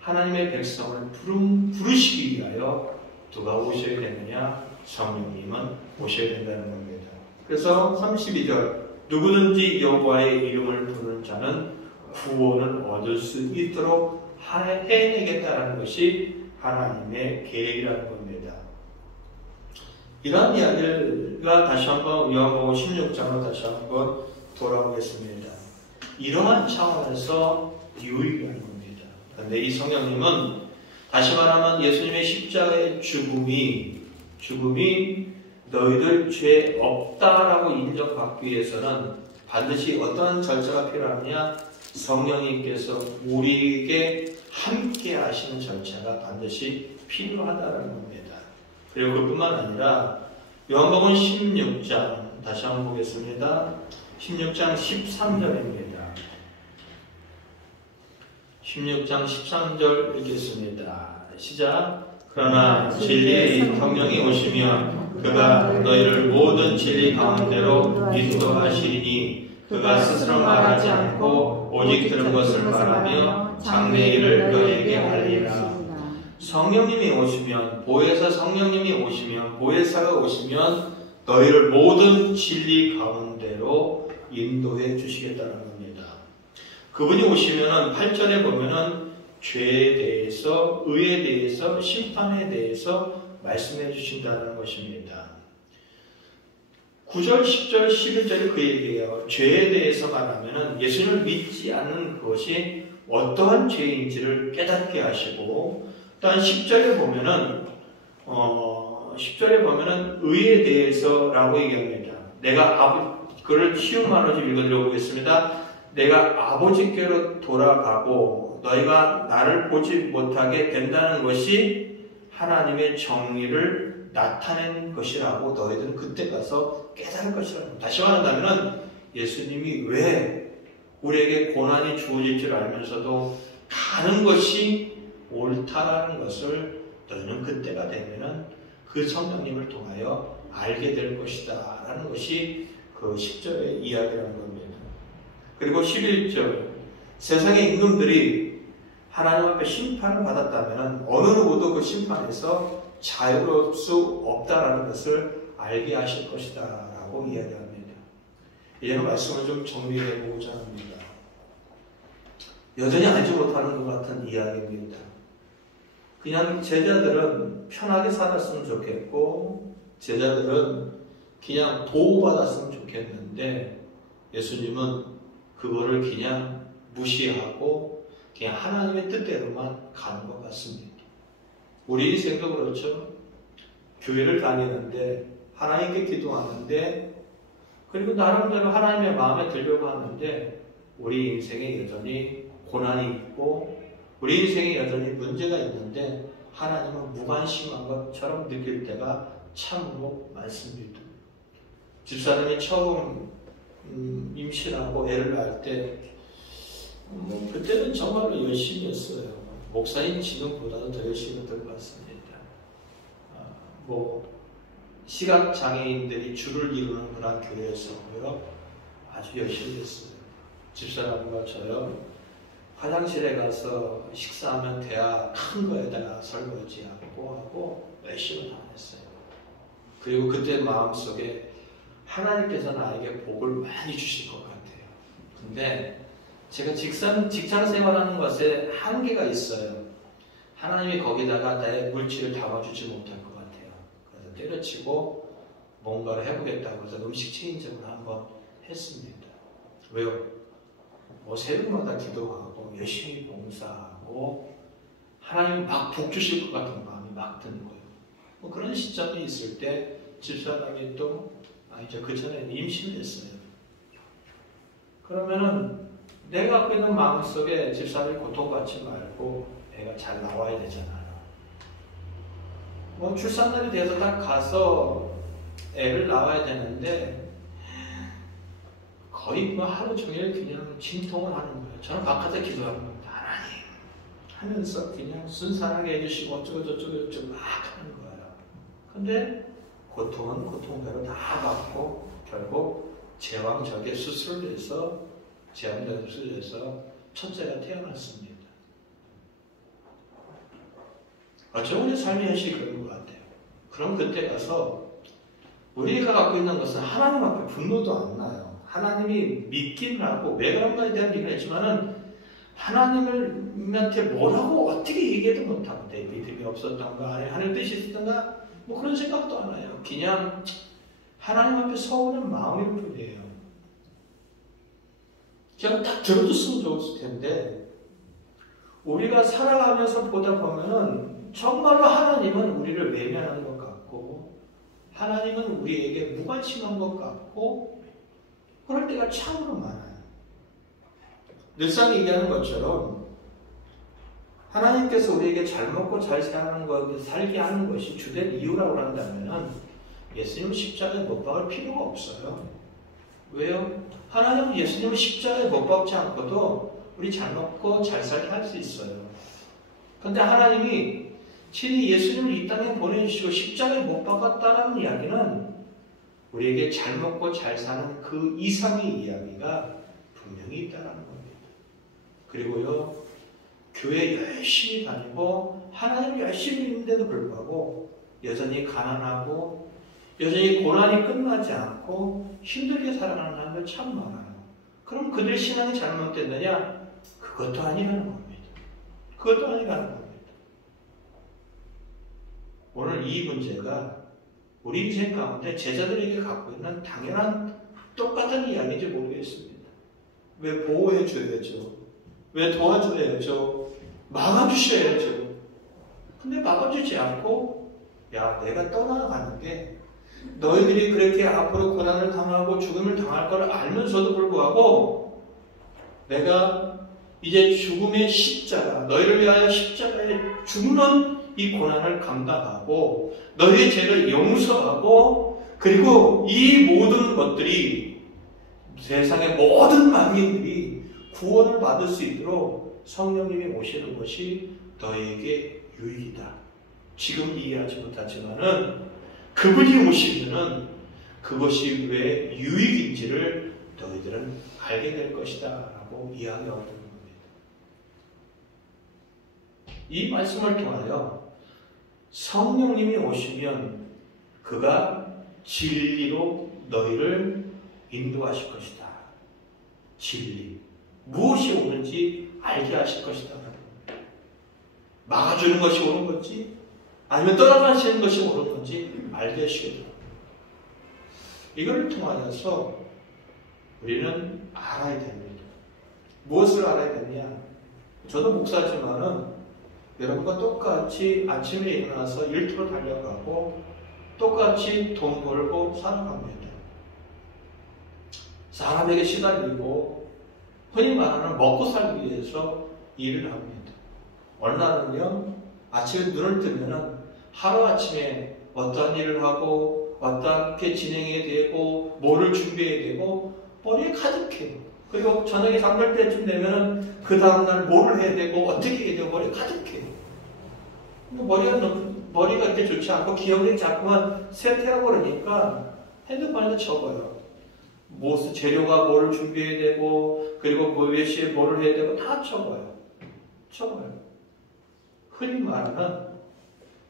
하나님의 백성을 부르시기 위하여 누가 오셔야 되느냐? 성령님은 오셔야 된다는 겁니다. 그래서 32절 누구든지 여호와의 이름을 부르는 자는 구원을 얻을 수 있도록 해내겠다는 것이 하나님의 계획이라는 겁니다. 이러한 이야기가 다시 한번 요한복음 16장으로 다시 한번 돌아오겠습니다. 이러한 차원에서 유익이라는 겁니다. 그런데 이 성령님은 다시 말하면 예수님의 십자가의 죽음이 너희들 죄 없다라고 인정받기 위해서는 반드시 어떤 절차가 필요하냐? 성령님께서 우리에게 함께 하시는 절차가 반드시 필요하다는 겁니다. 그리고 그뿐만 아니라 요한복음 16장 다시 한번 보겠습니다. 16장 13절입니다. 16장 13절 읽겠습니다. 시작. 그러나 진리의 성령이 오시면 그가 너희를 모든 진리 가운데로 인도하시리니 그가 스스로 말하지 않고 오직 들은 것을 말하며 장래 일을 너희에게 알리라. 성령님이 오시면, 보혜사 성령님이 오시면, 보혜사가 오시면 너희를 모든 진리 가운데로 인도해 주시겠다는 겁니다. 그분이 오시면은 8절에 보면은 죄에 대해서, 의에 대해서, 심판에 대해서 말씀해 주신다는 것입니다. 9절, 10절, 11절이 그 얘기예요. 죄에 대해서 말하면은 예수님을 믿지 않는 것이 어떠한 죄인지를 깨닫게 하시고, 또한 10절에 보면은 10절에 보면은 의에 대해서라고 얘기합니다. 그를 쉬움만으로 좀 읽으려고 하겠습니다. 내가 아버지께로 돌아가고 너희가 나를 보지 못하게 된다는 것이 하나님의 정의를 나타낸 것이라고 너희들은 그때 가서 깨달을 것이라고. 다시 말한다면 예수님이 왜 우리에게 고난이 주어질 줄 알면서도 가는 것이 옳다라는 것을 너희는 그때가 되면은 그 성령님을 통하여 알게 될 것이다 라는 것이 그 10절의 이야기라는 겁니다. 그리고 11절 세상의 임금들이 하나님 앞에 심판을 받았다면 어느 누구도 그 심판에서 자유로울 수 없다라는 것을 알게 하실 것이다 라고 이야기합니다. 이제는 말씀을 좀 정리해 보고자 합니다. 여전히 알지 못하는 것 같은 이야기입니다. 그냥 제자들은 편하게 살았으면 좋겠고 제자들은 그냥 보호받았으면 좋겠는데 예수님은 그거를 그냥 무시하고 그냥 하나님의 뜻대로만 가는 것 같습니다. 우리 인생도 그렇죠. 교회를 다니는데 하나님께 기도하는데 그리고 나름대로 하나님의 마음에 들려고 하는데 우리 인생에 여전히 고난이 있고 우리 인생에 여전히 문제가 있는데 하나님은 무관심한 것처럼 느낄 때가 참으로 많습니다. 집사람이 처음 임신하고 애를 낳을 때 그때는 정말로 열심히 했어요. 목사님 지금보다도 더 열심히 했던 것 같습니다. 시각장애인들이 줄을 이루는 그런 교회였었고요. 아주 열심히 했어요. 집사람과 저요. 화장실에 가서 식사하면 대야 큰 거에다가 설거지하고 열심히 다녔어요. 그리고 그때 마음속에 하나님께서 나에게 복을 많이 주실 것 같아요. 근데 제가 직장 생활하는 것에 한계가 있어요. 하나님이 거기다가 내 물질을 담아주지 못할 것 같아요. 그래서 때려치고 뭔가를 해보겠다고 해서 음식 체인점을 한번 했습니다. 왜요? 뭐 새벽마다 기도하고 열심히 봉사하고 하나님 막 복 주실 것 같은 마음이 막 드는 거예요. 뭐 그런 시점이 있을 때 집사람이 또 이제 그 전에 임신을 했어요. 그러면은 내가 갖고 있는 마음속에 집사람이 고통받지 말고 애가 잘 나와야 되잖아요. 뭐 출산날이 돼서 딱 가서 애를 낳아야 되는데 거의 뭐 하루 종일 그냥 진통을 하는 거예요. 저는 바깥에 기도하는 겁니다. 하나님 하면서 그냥 순산하게 해주시고 어쩌고저쩌고 막 하는 거예요. 근데 고통은 고통대로 다 받고 결국 제왕절개 수술을 해서 제왕절개 수술을 해서 첫째가 태어났습니다. 어쩌면 삶의 현실이 그런 것 같아요. 그럼 그때 가서 우리가 갖고 있는 것은 하나님 앞에 분노도 안 나요. 하나님이 믿기는 하고 왜 그런가에 대한 얘기를 했지만은 하나님한테 뭐라고 어떻게 얘기해도 못하고 내 믿음이 없었던가 하늘 뜻이 있었던가 뭐 그런 생각도 안 해요. 그냥 하나님 앞에 서오는 마음일 뿐이에요. 제가 딱 들어줬으면 좋았을 텐데 우리가 살아가면서 보다 보면은 정말로 하나님은 우리를 외면하는 것 같고 하나님은 우리에게 무관심한 것 같고 그럴 때가 참으로 많아요. 늘상 얘기하는 것처럼 하나님께서 우리에게 잘 먹고 잘 사는 것, 살게 하는 것이 주된 이유라고 한다면 예수님은 십자가에 못 박을 필요가 없어요. 왜요? 하나님은 예수님은 십자가에 못 박지 않고도 우리 잘 먹고 잘 살게 할 수 있어요. 그런데 하나님이 친히 예수님을 이 땅에 보내주시고 십자가에 못 박았다라는 이야기는 우리에게 잘 먹고 잘 사는 그 이상의 이야기가 분명히 있다는 겁니다. 그리고요, 교회 열심히 다니고 하나님을 열심히 믿는데도 불구하고 여전히 가난하고 여전히 고난이 끝나지 않고 힘들게 살아가는 사람들 참 많아요. 그럼 그들 신앙이 잘못됐느냐? 그것도 아니라는 겁니다. 그것도 아니라는 겁니다. 오늘 이 문제가 우리 인생 가운데 제자들에게 갖고 있는 당연한 똑같은 이야기인지 모르겠습니다. 왜 보호해 줘야죠? 왜 도와줘야죠? 막아주셔야죠? 근데 막아주지 않고 야, 내가 떠나가는 게 너희들이 그렇게 앞으로 고난을 당하고 죽음을 당할 걸 알면서도 불구하고 내가 이제 죽음의 십자가, 너희를 위하여 십자가에 죽는 이 고난을 감당하고 너희의 죄를 용서하고 그리고 이 모든 것들이 세상의 모든 만민들이 구원을 받을 수 있도록 성령님이 오시는 것이 너희에게 유익이다. 지금 이해하지 못하지만은 그분이 오시면은 그것이 왜 유익인지를 너희들은 알게 될 것이다 라고 이야기하고 있는 겁니다. 이 말씀을 통하여 성령님이 오시면 그가 진리로 너희를 인도하실 것이다. 진리. 무엇이 옳은지 알게 하실 것이다. 막아주는 것이 옳은 건지 아니면 떠나가시는 것이 옳은 건지 알게 하시겠다. 이걸 통하여서 우리는 알아야 됩니다. 무엇을 알아야 되냐? 저도 목사지만은 여러분과 똑같이 아침에 일어나서 일터로 달려가고 똑같이 돈 벌고 살아갑니다. 사람에게 시달리고 흔히 말하는 먹고 살기 위해서 일을 합니다. 어느 날은요, 아침에 눈을 뜨면은 하루아침에 어떠한 일을 하고 어떻게 진행해야 되고 뭐를 준비해야 되고 머리에 가득해요. 그리고 저녁에 잠들 때쯤 되면은 그 다음날 뭐를 해야 되고 어떻게 해야 되고 머리에 가득해요. 머리가 이렇게 좋지 않고 기억력이 자꾸만 쇠퇴하고 그러니까 핸드폰에다 적어요. 무슨 재료가 뭐를 준비해야 되고 그리고 몇 시에 뭐를 해야 되고 다 적어요. 흔히 말하는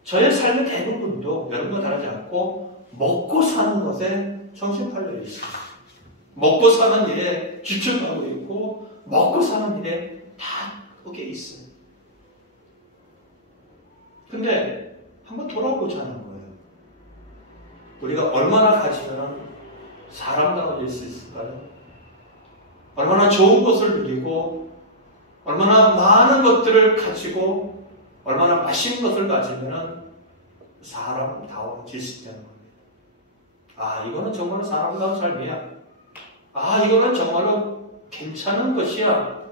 저의 삶의 대부분도 여러분과 다르지 않고 먹고 사는 것에 정신 팔려 있어요. 먹고 사는 일에 집중하고 있고 먹고 사는 일에 다 거기에 있어요. 근데 한번 돌아보자는 거예요. 우리가 얼마나 가지면 사람다워질 수 있을까요? 얼마나 좋은 것을 누리고 얼마나 많은 것들을 가지고 얼마나 맛있는 것을 가지면 사람다워질 수 있다는 겁니다. 아, 이거는 정말로 사람다운 삶이야. 아, 이거는 정말로 괜찮은 것이야.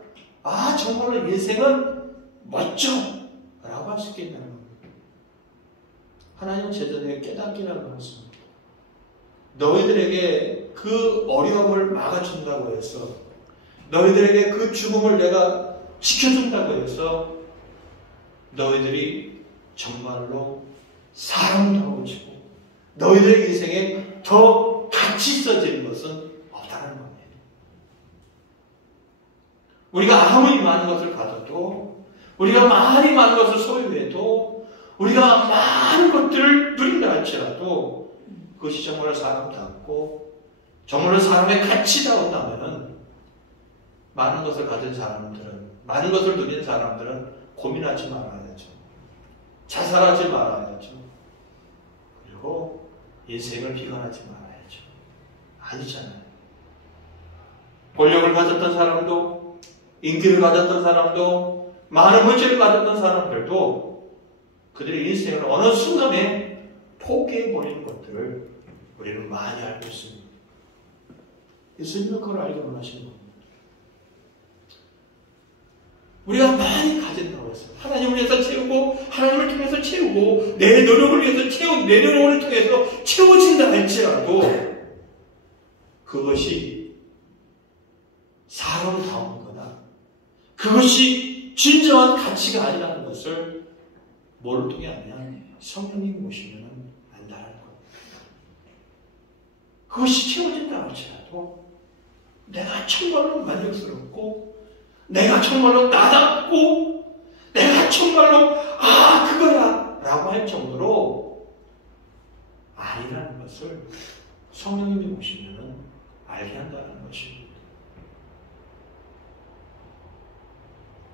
아, 정말로 인생은 멋져! 라고 할 수 있겠다는 겁니다. 하나님은 제자들에게 깨닫기라고 했습니다. 너희들에게 그 어려움을 막아준다고 해서, 너희들에게 그 죽음을 내가 지켜준다고 해서 너희들이 정말로 사람다워지고 너희들의 인생에 더 가치 있어지는 것은 없다는 겁니다. 우리가 아무리 많은 것을 가져도, 우리가 많이 많은 것을 소유해도, 우리가 많은 것들을 누린다 할지라도 그것이 정말로 사람답고 정말로 사람의 가치다운다면 많은 것을 가진 사람들은, 많은 것을 누리는 사람들은 고민하지 말아야죠. 자살하지 말아야죠. 그리고 인생을 비관하지 말아야죠. 아니잖아요. 권력을 가졌던 사람도, 인기를 가졌던 사람도, 많은 문제를 가졌던 사람들도 그들의 인생을 어느 순간에 포기해버리는 것들을 우리는 많이 알고 있습니다. 예수님은 그걸 알기 원하시는 겁니다. 우리가 많이 가진다고 했어요. 하나님을 위해서 채우고, 하나님을 통해서 채우고, 내 노력을 위해서 채우고, 내 노력을 통해서 채워진다 할지라도 그것이 사람다운 거다. 그것이 진정한 가치가 아니라는 것을 뭐를 통해 아냐? 성령님 모시면 안다는 겁니다. 그것이 채워진다 할지라도 내가 정말로 만족스럽고, 내가 정말로 나답고, 내가 정말로 아 그거야 라고 할 정도로 아니라는 것을 성령님이 오시면 알게 한다는 것입니다.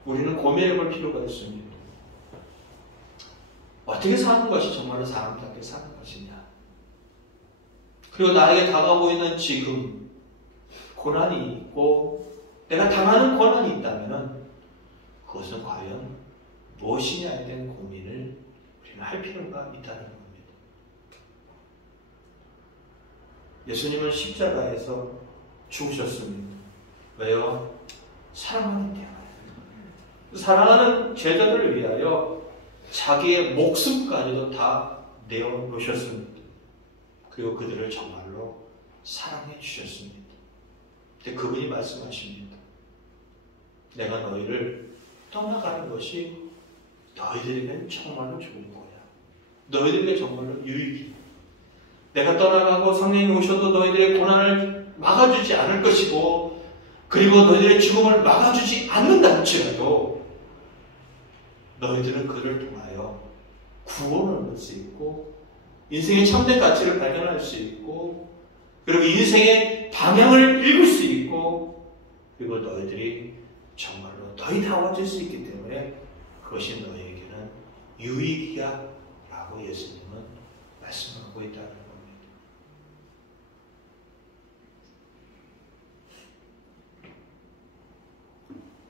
우리는 고민해 볼 필요가 있습니다. 어떻게 사는 것이 정말로 사람답게 사는 것이냐. 그리고 나에게 다가오고 있는 지금 고난이 있고 내가 당하는 고난이 있다면 그것은 과연 무엇이냐에 대한 고민을 우리는 할 필요가 있다는 겁니다. 예수님은 십자가에서 죽으셨습니다. 왜요? 사랑하기 때문에. 사랑하는 제자들을 위하여 자기의 목숨까지도 다 내어놓으셨습니다. 그리고 그들을 정말로 사랑해 주셨습니다. 근데 그분이 말씀하십니다. 내가 너희를 떠나가는 것이 너희들에게는 정말로 좋은 거야. 너희들에게 정말로 유익이야. 내가 떠나가고 성령이 오셔도 너희들의 고난을 막아주지 않을 것이고, 그리고 너희들의 죽음을 막아주지 않는다 할지라도 너희들은 그를 통하여 구원을 얻을 수 있고, 인생의 참된 가치를 발견할 수 있고, 그리고 인생의 방향을 읽을 수 있고, 그리고 너희들이 정말로 너희다워질 수 있기 때문에 그것이 너희에게는 유익이야 라고 예수님은 말씀하고 있다는 겁니다.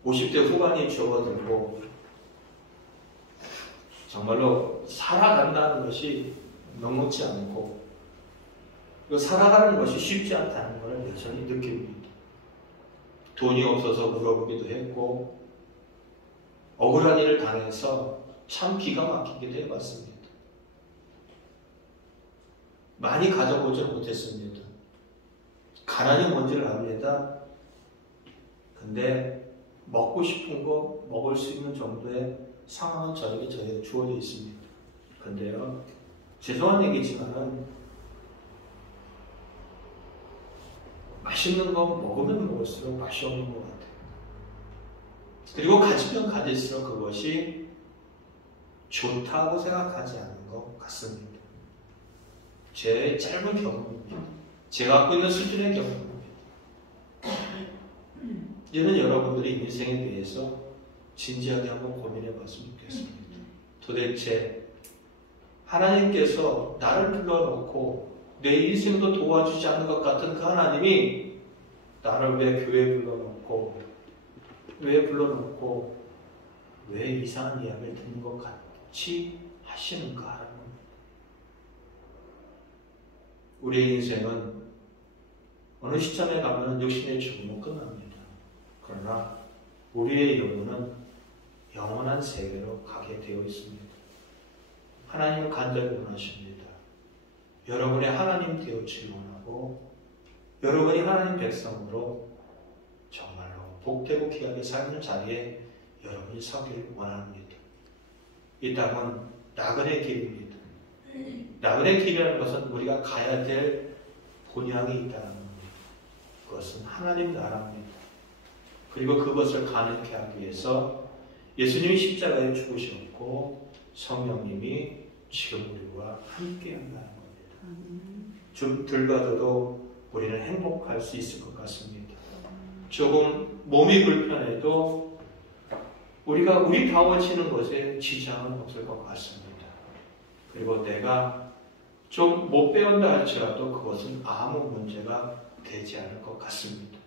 50대 후반이 접어들고 정말로 살아간다는 것이 녹록지 않고, 그 살아가는 것이 쉽지 않다는 것을 여전히 느낍니다. 돈이 없어서 물어보기도 했고, 억울한 일을 당해서 참 기가 막히기도 해봤습니다. 많이 가져보지는 못했습니다. 가난이 뭔지를 압니다. 근데 먹고 싶은 거 먹을 수 있는 정도의 상황은 저에게 주어져 있습니다. 근데요, 죄송한 얘기지만은 맛있는 거 먹으면 먹을수록 맛이 없는 것 같아요. 그리고 가지면 가질수록 그것이 좋다고 생각하지 않는 것 같습니다. 제 짧은 경험입니다. 제가 갖고 있는 수준의 경험입니다. 이는 여러분들이 인생에 대해서 진지하게 한번 고민해 봤으면 좋겠습니다. 도대체 하나님께서 나를 불러놓고 내 인생도 도와주지 않는 것 같은 그 하나님이 나를 왜 교회에 불러놓고 왜 이상한 이야기를 듣는 것 같이 하시는가 하는 겁니다. 우리의 인생은 어느 시점에 가면 육신의 죽음은 끝납니다. 그러나 우리의 영혼은 영원한 세계로 가게 되어 있습니다. 하나님은 간절히 원하십니다. 여러분이 하나님 되어지기 원하고 여러분이 하나님 백성으로 정말로 복되고 귀하게 살는 자리에 여러분이 서기를 원합니다. 이 땅은 나그네 길입니다. 나그네 길이라는 것은 우리가 가야 될 본향이 있다는 겁니다. 그것은 하나님 나라입니다. 그리고 그것을 가능케 하기 위해서 예수님이 십자가에 죽으셨고 성령님이 지금 우리와 함께 한다는 겁니다. 좀 들가져도 우리는 행복할 수 있을 것 같습니다. 조금 몸이 불편해도 우리가 우리다워지는 것에 지장은 없을 것 같습니다. 그리고 내가 좀 못 배운다 할지라도 그것은 아무 문제가 되지 않을 것 같습니다.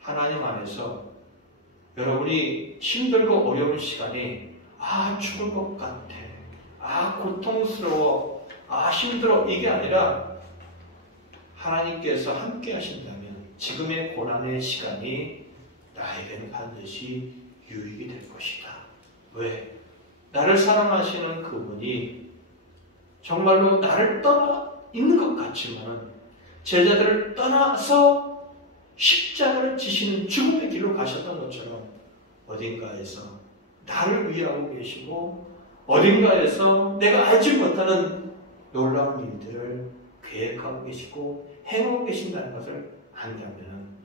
하나님 안에서 여러분이 힘들고 어려운 시간이 죽을 것 같아, 고통스러워, 힘들어, 이게 아니라 하나님께서 함께 하신다면 지금의 고난의 시간이 나에게는 반드시 유익이 될 것이다. 왜? 나를 사랑하시는 그분이 정말로 나를 떠나 있는 것 같지만 제자들을 떠나서 십자가를 지시는 죽음의 길로 가셨던 것처럼 어딘가에서 나를 위하고 계시고 어딘가에서 내가 알지 못하는 놀라운 일들을 계획하고 계시고 행하고 계신다는 것을 안다면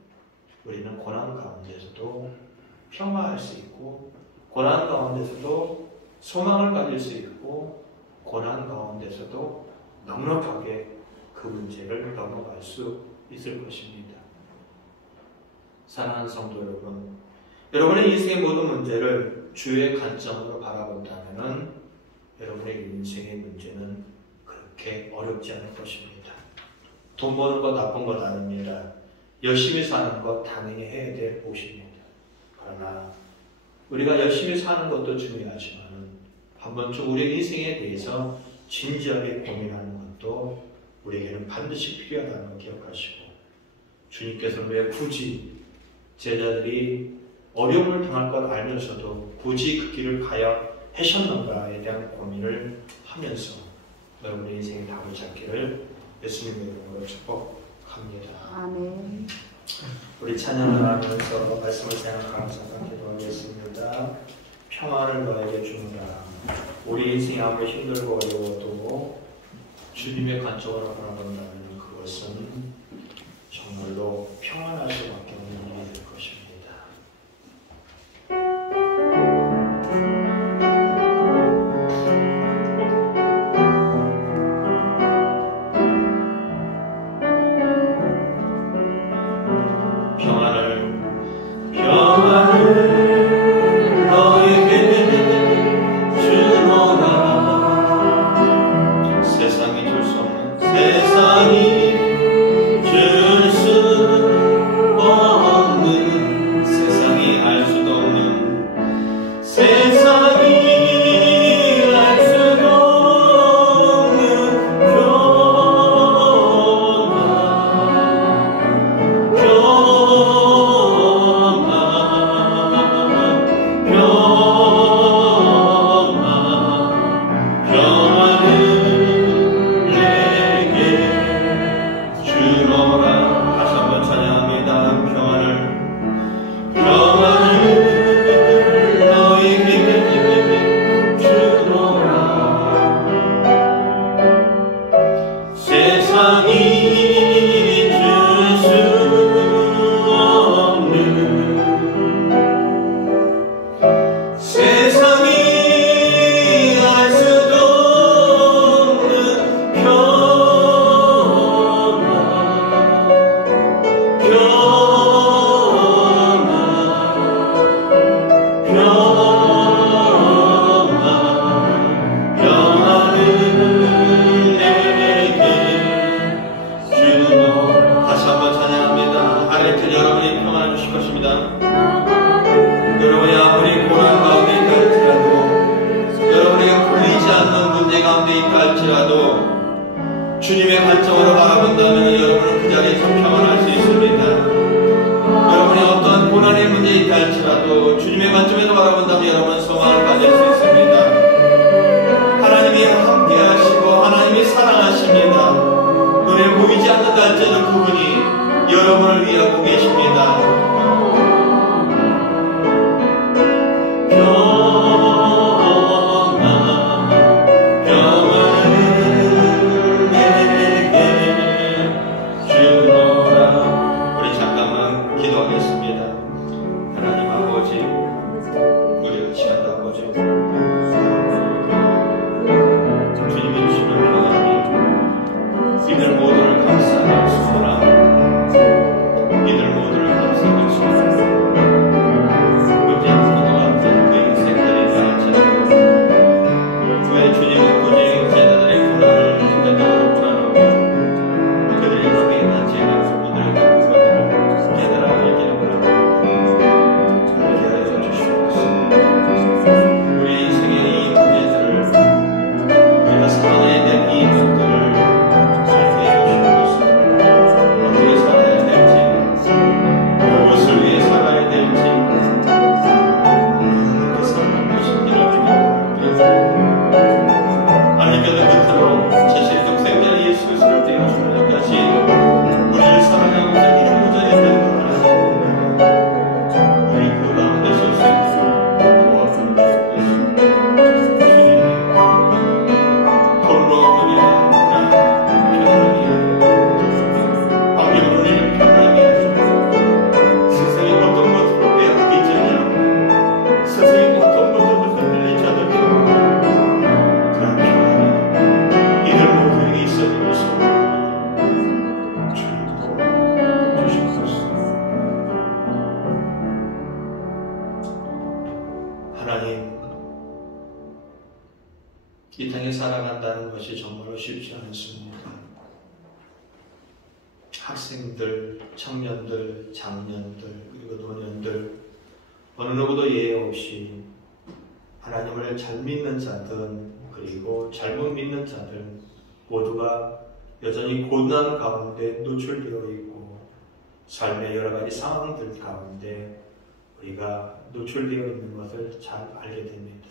우리는 고난 가운데서도 평화할 수 있고 고난 가운데서도 소망을 가질 수 있고 고난 가운데서도 넉넉하게 그 문제를 넘어갈 수 있을 것입니다. 사랑하는 성도 여러분, 여러분의 인생의 모든 문제를 주의 관점으로 바라본다면 여러분의 인생의 문제는 그렇게 어렵지 않을 것입니다. 돈 버는 거 나쁜 건 아닙니다. 열심히 사는 것 당연히 해야 될 것입니다. 그러나 우리가 열심히 사는 것도 중요하지만 한 번쯤 우리의 인생에 대해서 진지하게 고민하는 것도 우리에게는 반드시 필요하다는 걸 기억하시고 주님께서는 왜 굳이 제자들이 어려움을 당할 걸 알면서도 굳이 그 길을 가야 하셨는가에 대한 고민을 하면서 여러분의 인생의 답을 찾기를 예수님의 이름으로 축복합니다. 아멘. 우리 찬양을 하면서 말씀을 생각하면서 기도하겠습니다. 평안을 너에게 주노라. 우리 인생이 아무리 힘들고 어려워도 주님의 관점으로 바라본다면 그것은 정말로 평안할 수밖에 없는 일이 될 것입니다. 평안을 때까지 여러분이 평안을 주실 것입니다. 여러분이 아무리 고난 가운데 있다 할지라도, 여러분에게 풀리지 않는 문제 가운데 있다 할지라도 주님의 관점으로 바라본다면 여러분은 그 자리에서 평안할 수 있습니다. 여러분이 어떠한 고난의 문제 있다 할지라도 주님의 관점에서 바라본다면 여러분은 소망을 가질 수 있습니다. 하나님이 함께 하시고 하나님이 사랑하십니다. 눈에 보이지 않는다 할지라도 그분이 여러분을 위하고 계십니다. 이 땅에 살아간다는 것이 정말로 쉽지 않습니다. 학생들, 청년들, 장년들, 그리고 노년들 어느 누구도 예외 없이 하나님을 잘 믿는 자든 그리고 잘못 믿는 자들 모두가 여전히 고난 가운데 노출되어 있고 삶의 여러 가지 상황들 가운데 우리가 노출되어 있는 것을 잘 알게 됩니다.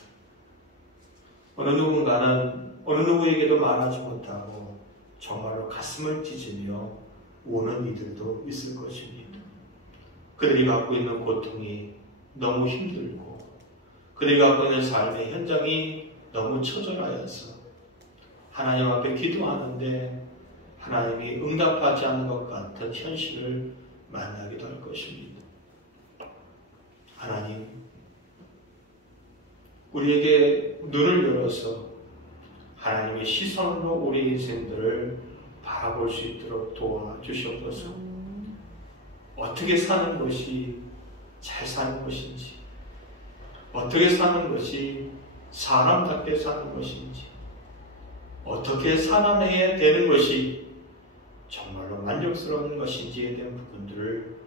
어느 누군가는 어느 누구에게도 말하지 못하고 정말로 가슴을 찢으며 우는 이들도 있을 것입니다. 그들이 갖고 있는 고통이 너무 힘들고 그들이 갖고 있는 삶의 현장이 너무 처절하여서 하나님 앞에 기도하는데 하나님이 응답하지 않는 것 같은 현실을 만나기도 할 것입니다. 하나님, 우리에게 눈을 열어서 하나님의 시선으로 우리 인생들을 바라볼 수 있도록 도와주시옵소서. 어떻게 사는 것이 잘 사는 것인지, 어떻게 사는 것이 사람답게 사는 것인지, 어떻게 살아내야 되는 것이 정말로 만족스러운 것인지에 대한 부분들을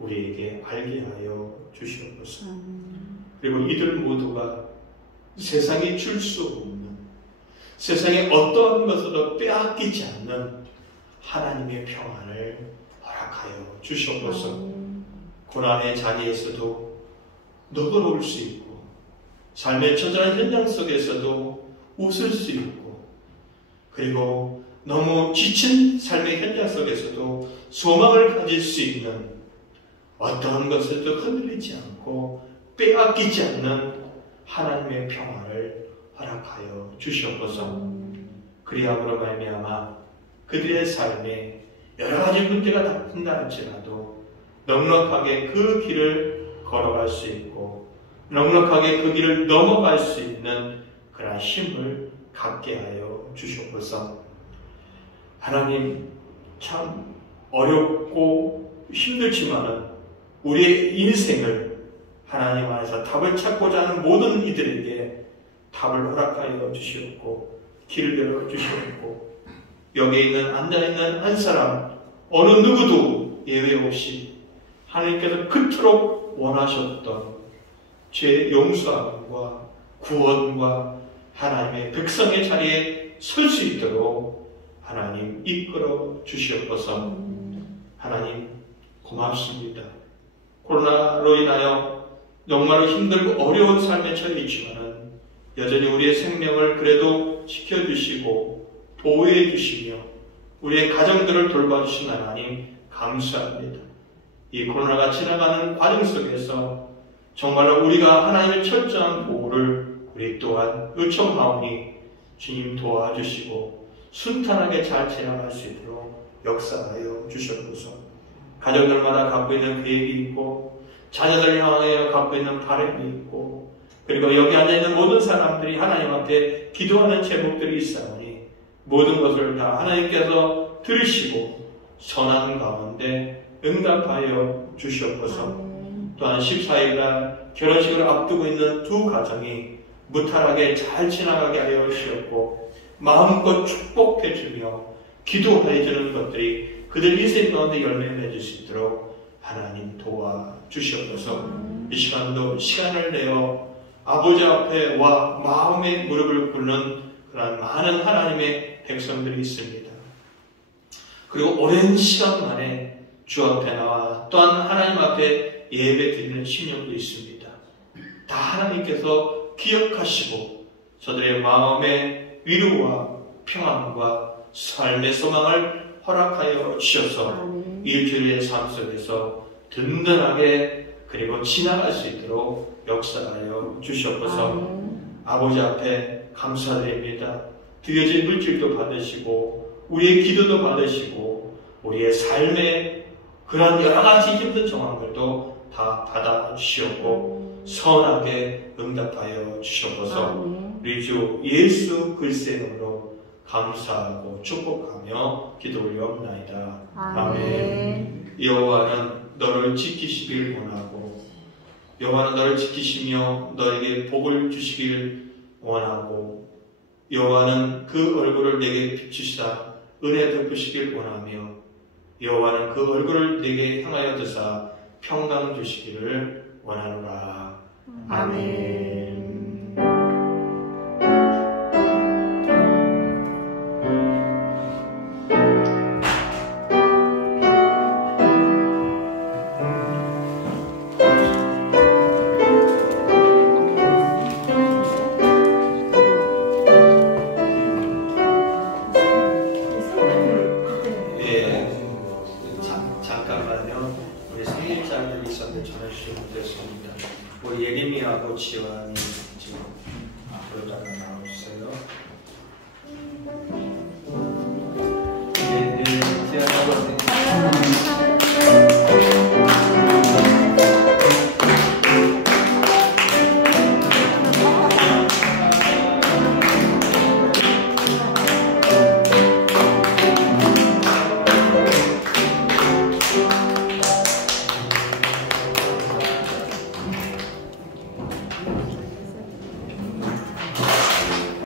우리에게 알게 하여 주시옵소서. 그리고 이들 모두가 세상이 줄 수 없는, 세상에 어떠한 것으로도 빼앗기지 않는 하나님의 평안을 허락하여 주시옵소서. 고난의 자리에서도 너그러울 수 있고 삶의 처절한 현장 속에서도 웃을 수 있고 그리고 너무 지친 삶의 현장 속에서도 소망을 가질 수 있는 어떠한 것을도 흔들리지 않고 빼앗기지 않는 하나님의 평안을 허락하여 주시옵소서. 그리함으로 말미암아 그들의 삶에 여러 가지 문제가 닥친다 할지라도 넉넉하게 그 길을 걸어갈 수 있고 넉넉하게 그 길을 넘어갈 수 있는 그런 힘을 갖게 하여 주시옵소서. 하나님, 참 어렵고 힘들지만은 우리의 인생을 하나님 안에서 답을 찾고자 하는 모든 이들에게 답을 허락하여 주시옵고 길을 열어 주시옵고 여기에 있는 앉아있는 한 사람 어느 누구도 예외 없이 하나님께서 그토록 원하셨던 죄 용서함과 구원과 하나님의 백성의 자리에 설 수 있도록 하나님 이끌어 주시옵소서. 하나님 고맙습니다. 코로나로 인하여 정말로 힘들고 어려운 삶에 처해 있지만은 여전히 우리의 생명을 그래도 지켜주시고 보호해 주시며 우리의 가정들을 돌봐주신 하나님 감사합니다. 이 코로나가 지나가는 과정 속에서 정말로 우리가 하나님의 철저한 보호를 우리 또한 요청하오니 주님 도와주시고 순탄하게 잘 지나갈 수 있도록 역사하여 주셨소서. 가정들마다 갖고 있는 계획이 있고 자녀들 향하여 갖고 있는 바람이 있고 그리고 여기 앉아있는 모든 사람들이 하나님 앞에 기도하는 제목들이 있사오니 모든 것을 다 하나님께서 들으시고 선한 가운데 응답하여 주시옵소서. 또한 14일날 결혼식을 앞두고 있는 두 가정이 무탈하게 잘 지나가게 하여 주시옵고 마음껏 축복해 주며 기도해 주는 것들이 그들 인생 가운데 열매 맺을 수 있도록 하나님 도와주시옵소서. 이 시간도 시간을 내어 아버지 앞에 와 마음의 무릎을 꿇는 그런 많은 하나님의 백성들이 있습니다. 그리고 오랜 시간 만에 주 앞에 나와 또한 하나님 앞에 예배 드리는 신령도 있습니다. 다 하나님께서 기억하시고 저들의 마음의 위로와 평안과 삶의 소망을 허락하여 주셔서 일주일의 삶 속에서 든든하게 그리고 지나갈 수 있도록 역사하여 주시옵소서. 아버지 앞에 감사드립니다. 드려진 물질도 받으시고 우리의 기도도 받으시고 우리의 삶의 그런 여러 가지 힘든 정황들도 다 받아주시옵고 선하게 응답하여 주시옵소서. 우리 주 예수 그리스도의 이름으로 감사하고 축복하며 기도 올려옵나이다. 아멘. 여호와는 너를 지키시길 원하고 여호와는 너를 지키시며 너에게 복을 주시길 원하고 여호와는 그 얼굴을 내게 비추시사 은혜 덮으시길 원하며 여호와는 그 얼굴을 내게 향하여 드사 평강 주시기를 원하노라. 아멘. 지원이 지금 앞으로 나눠주세요.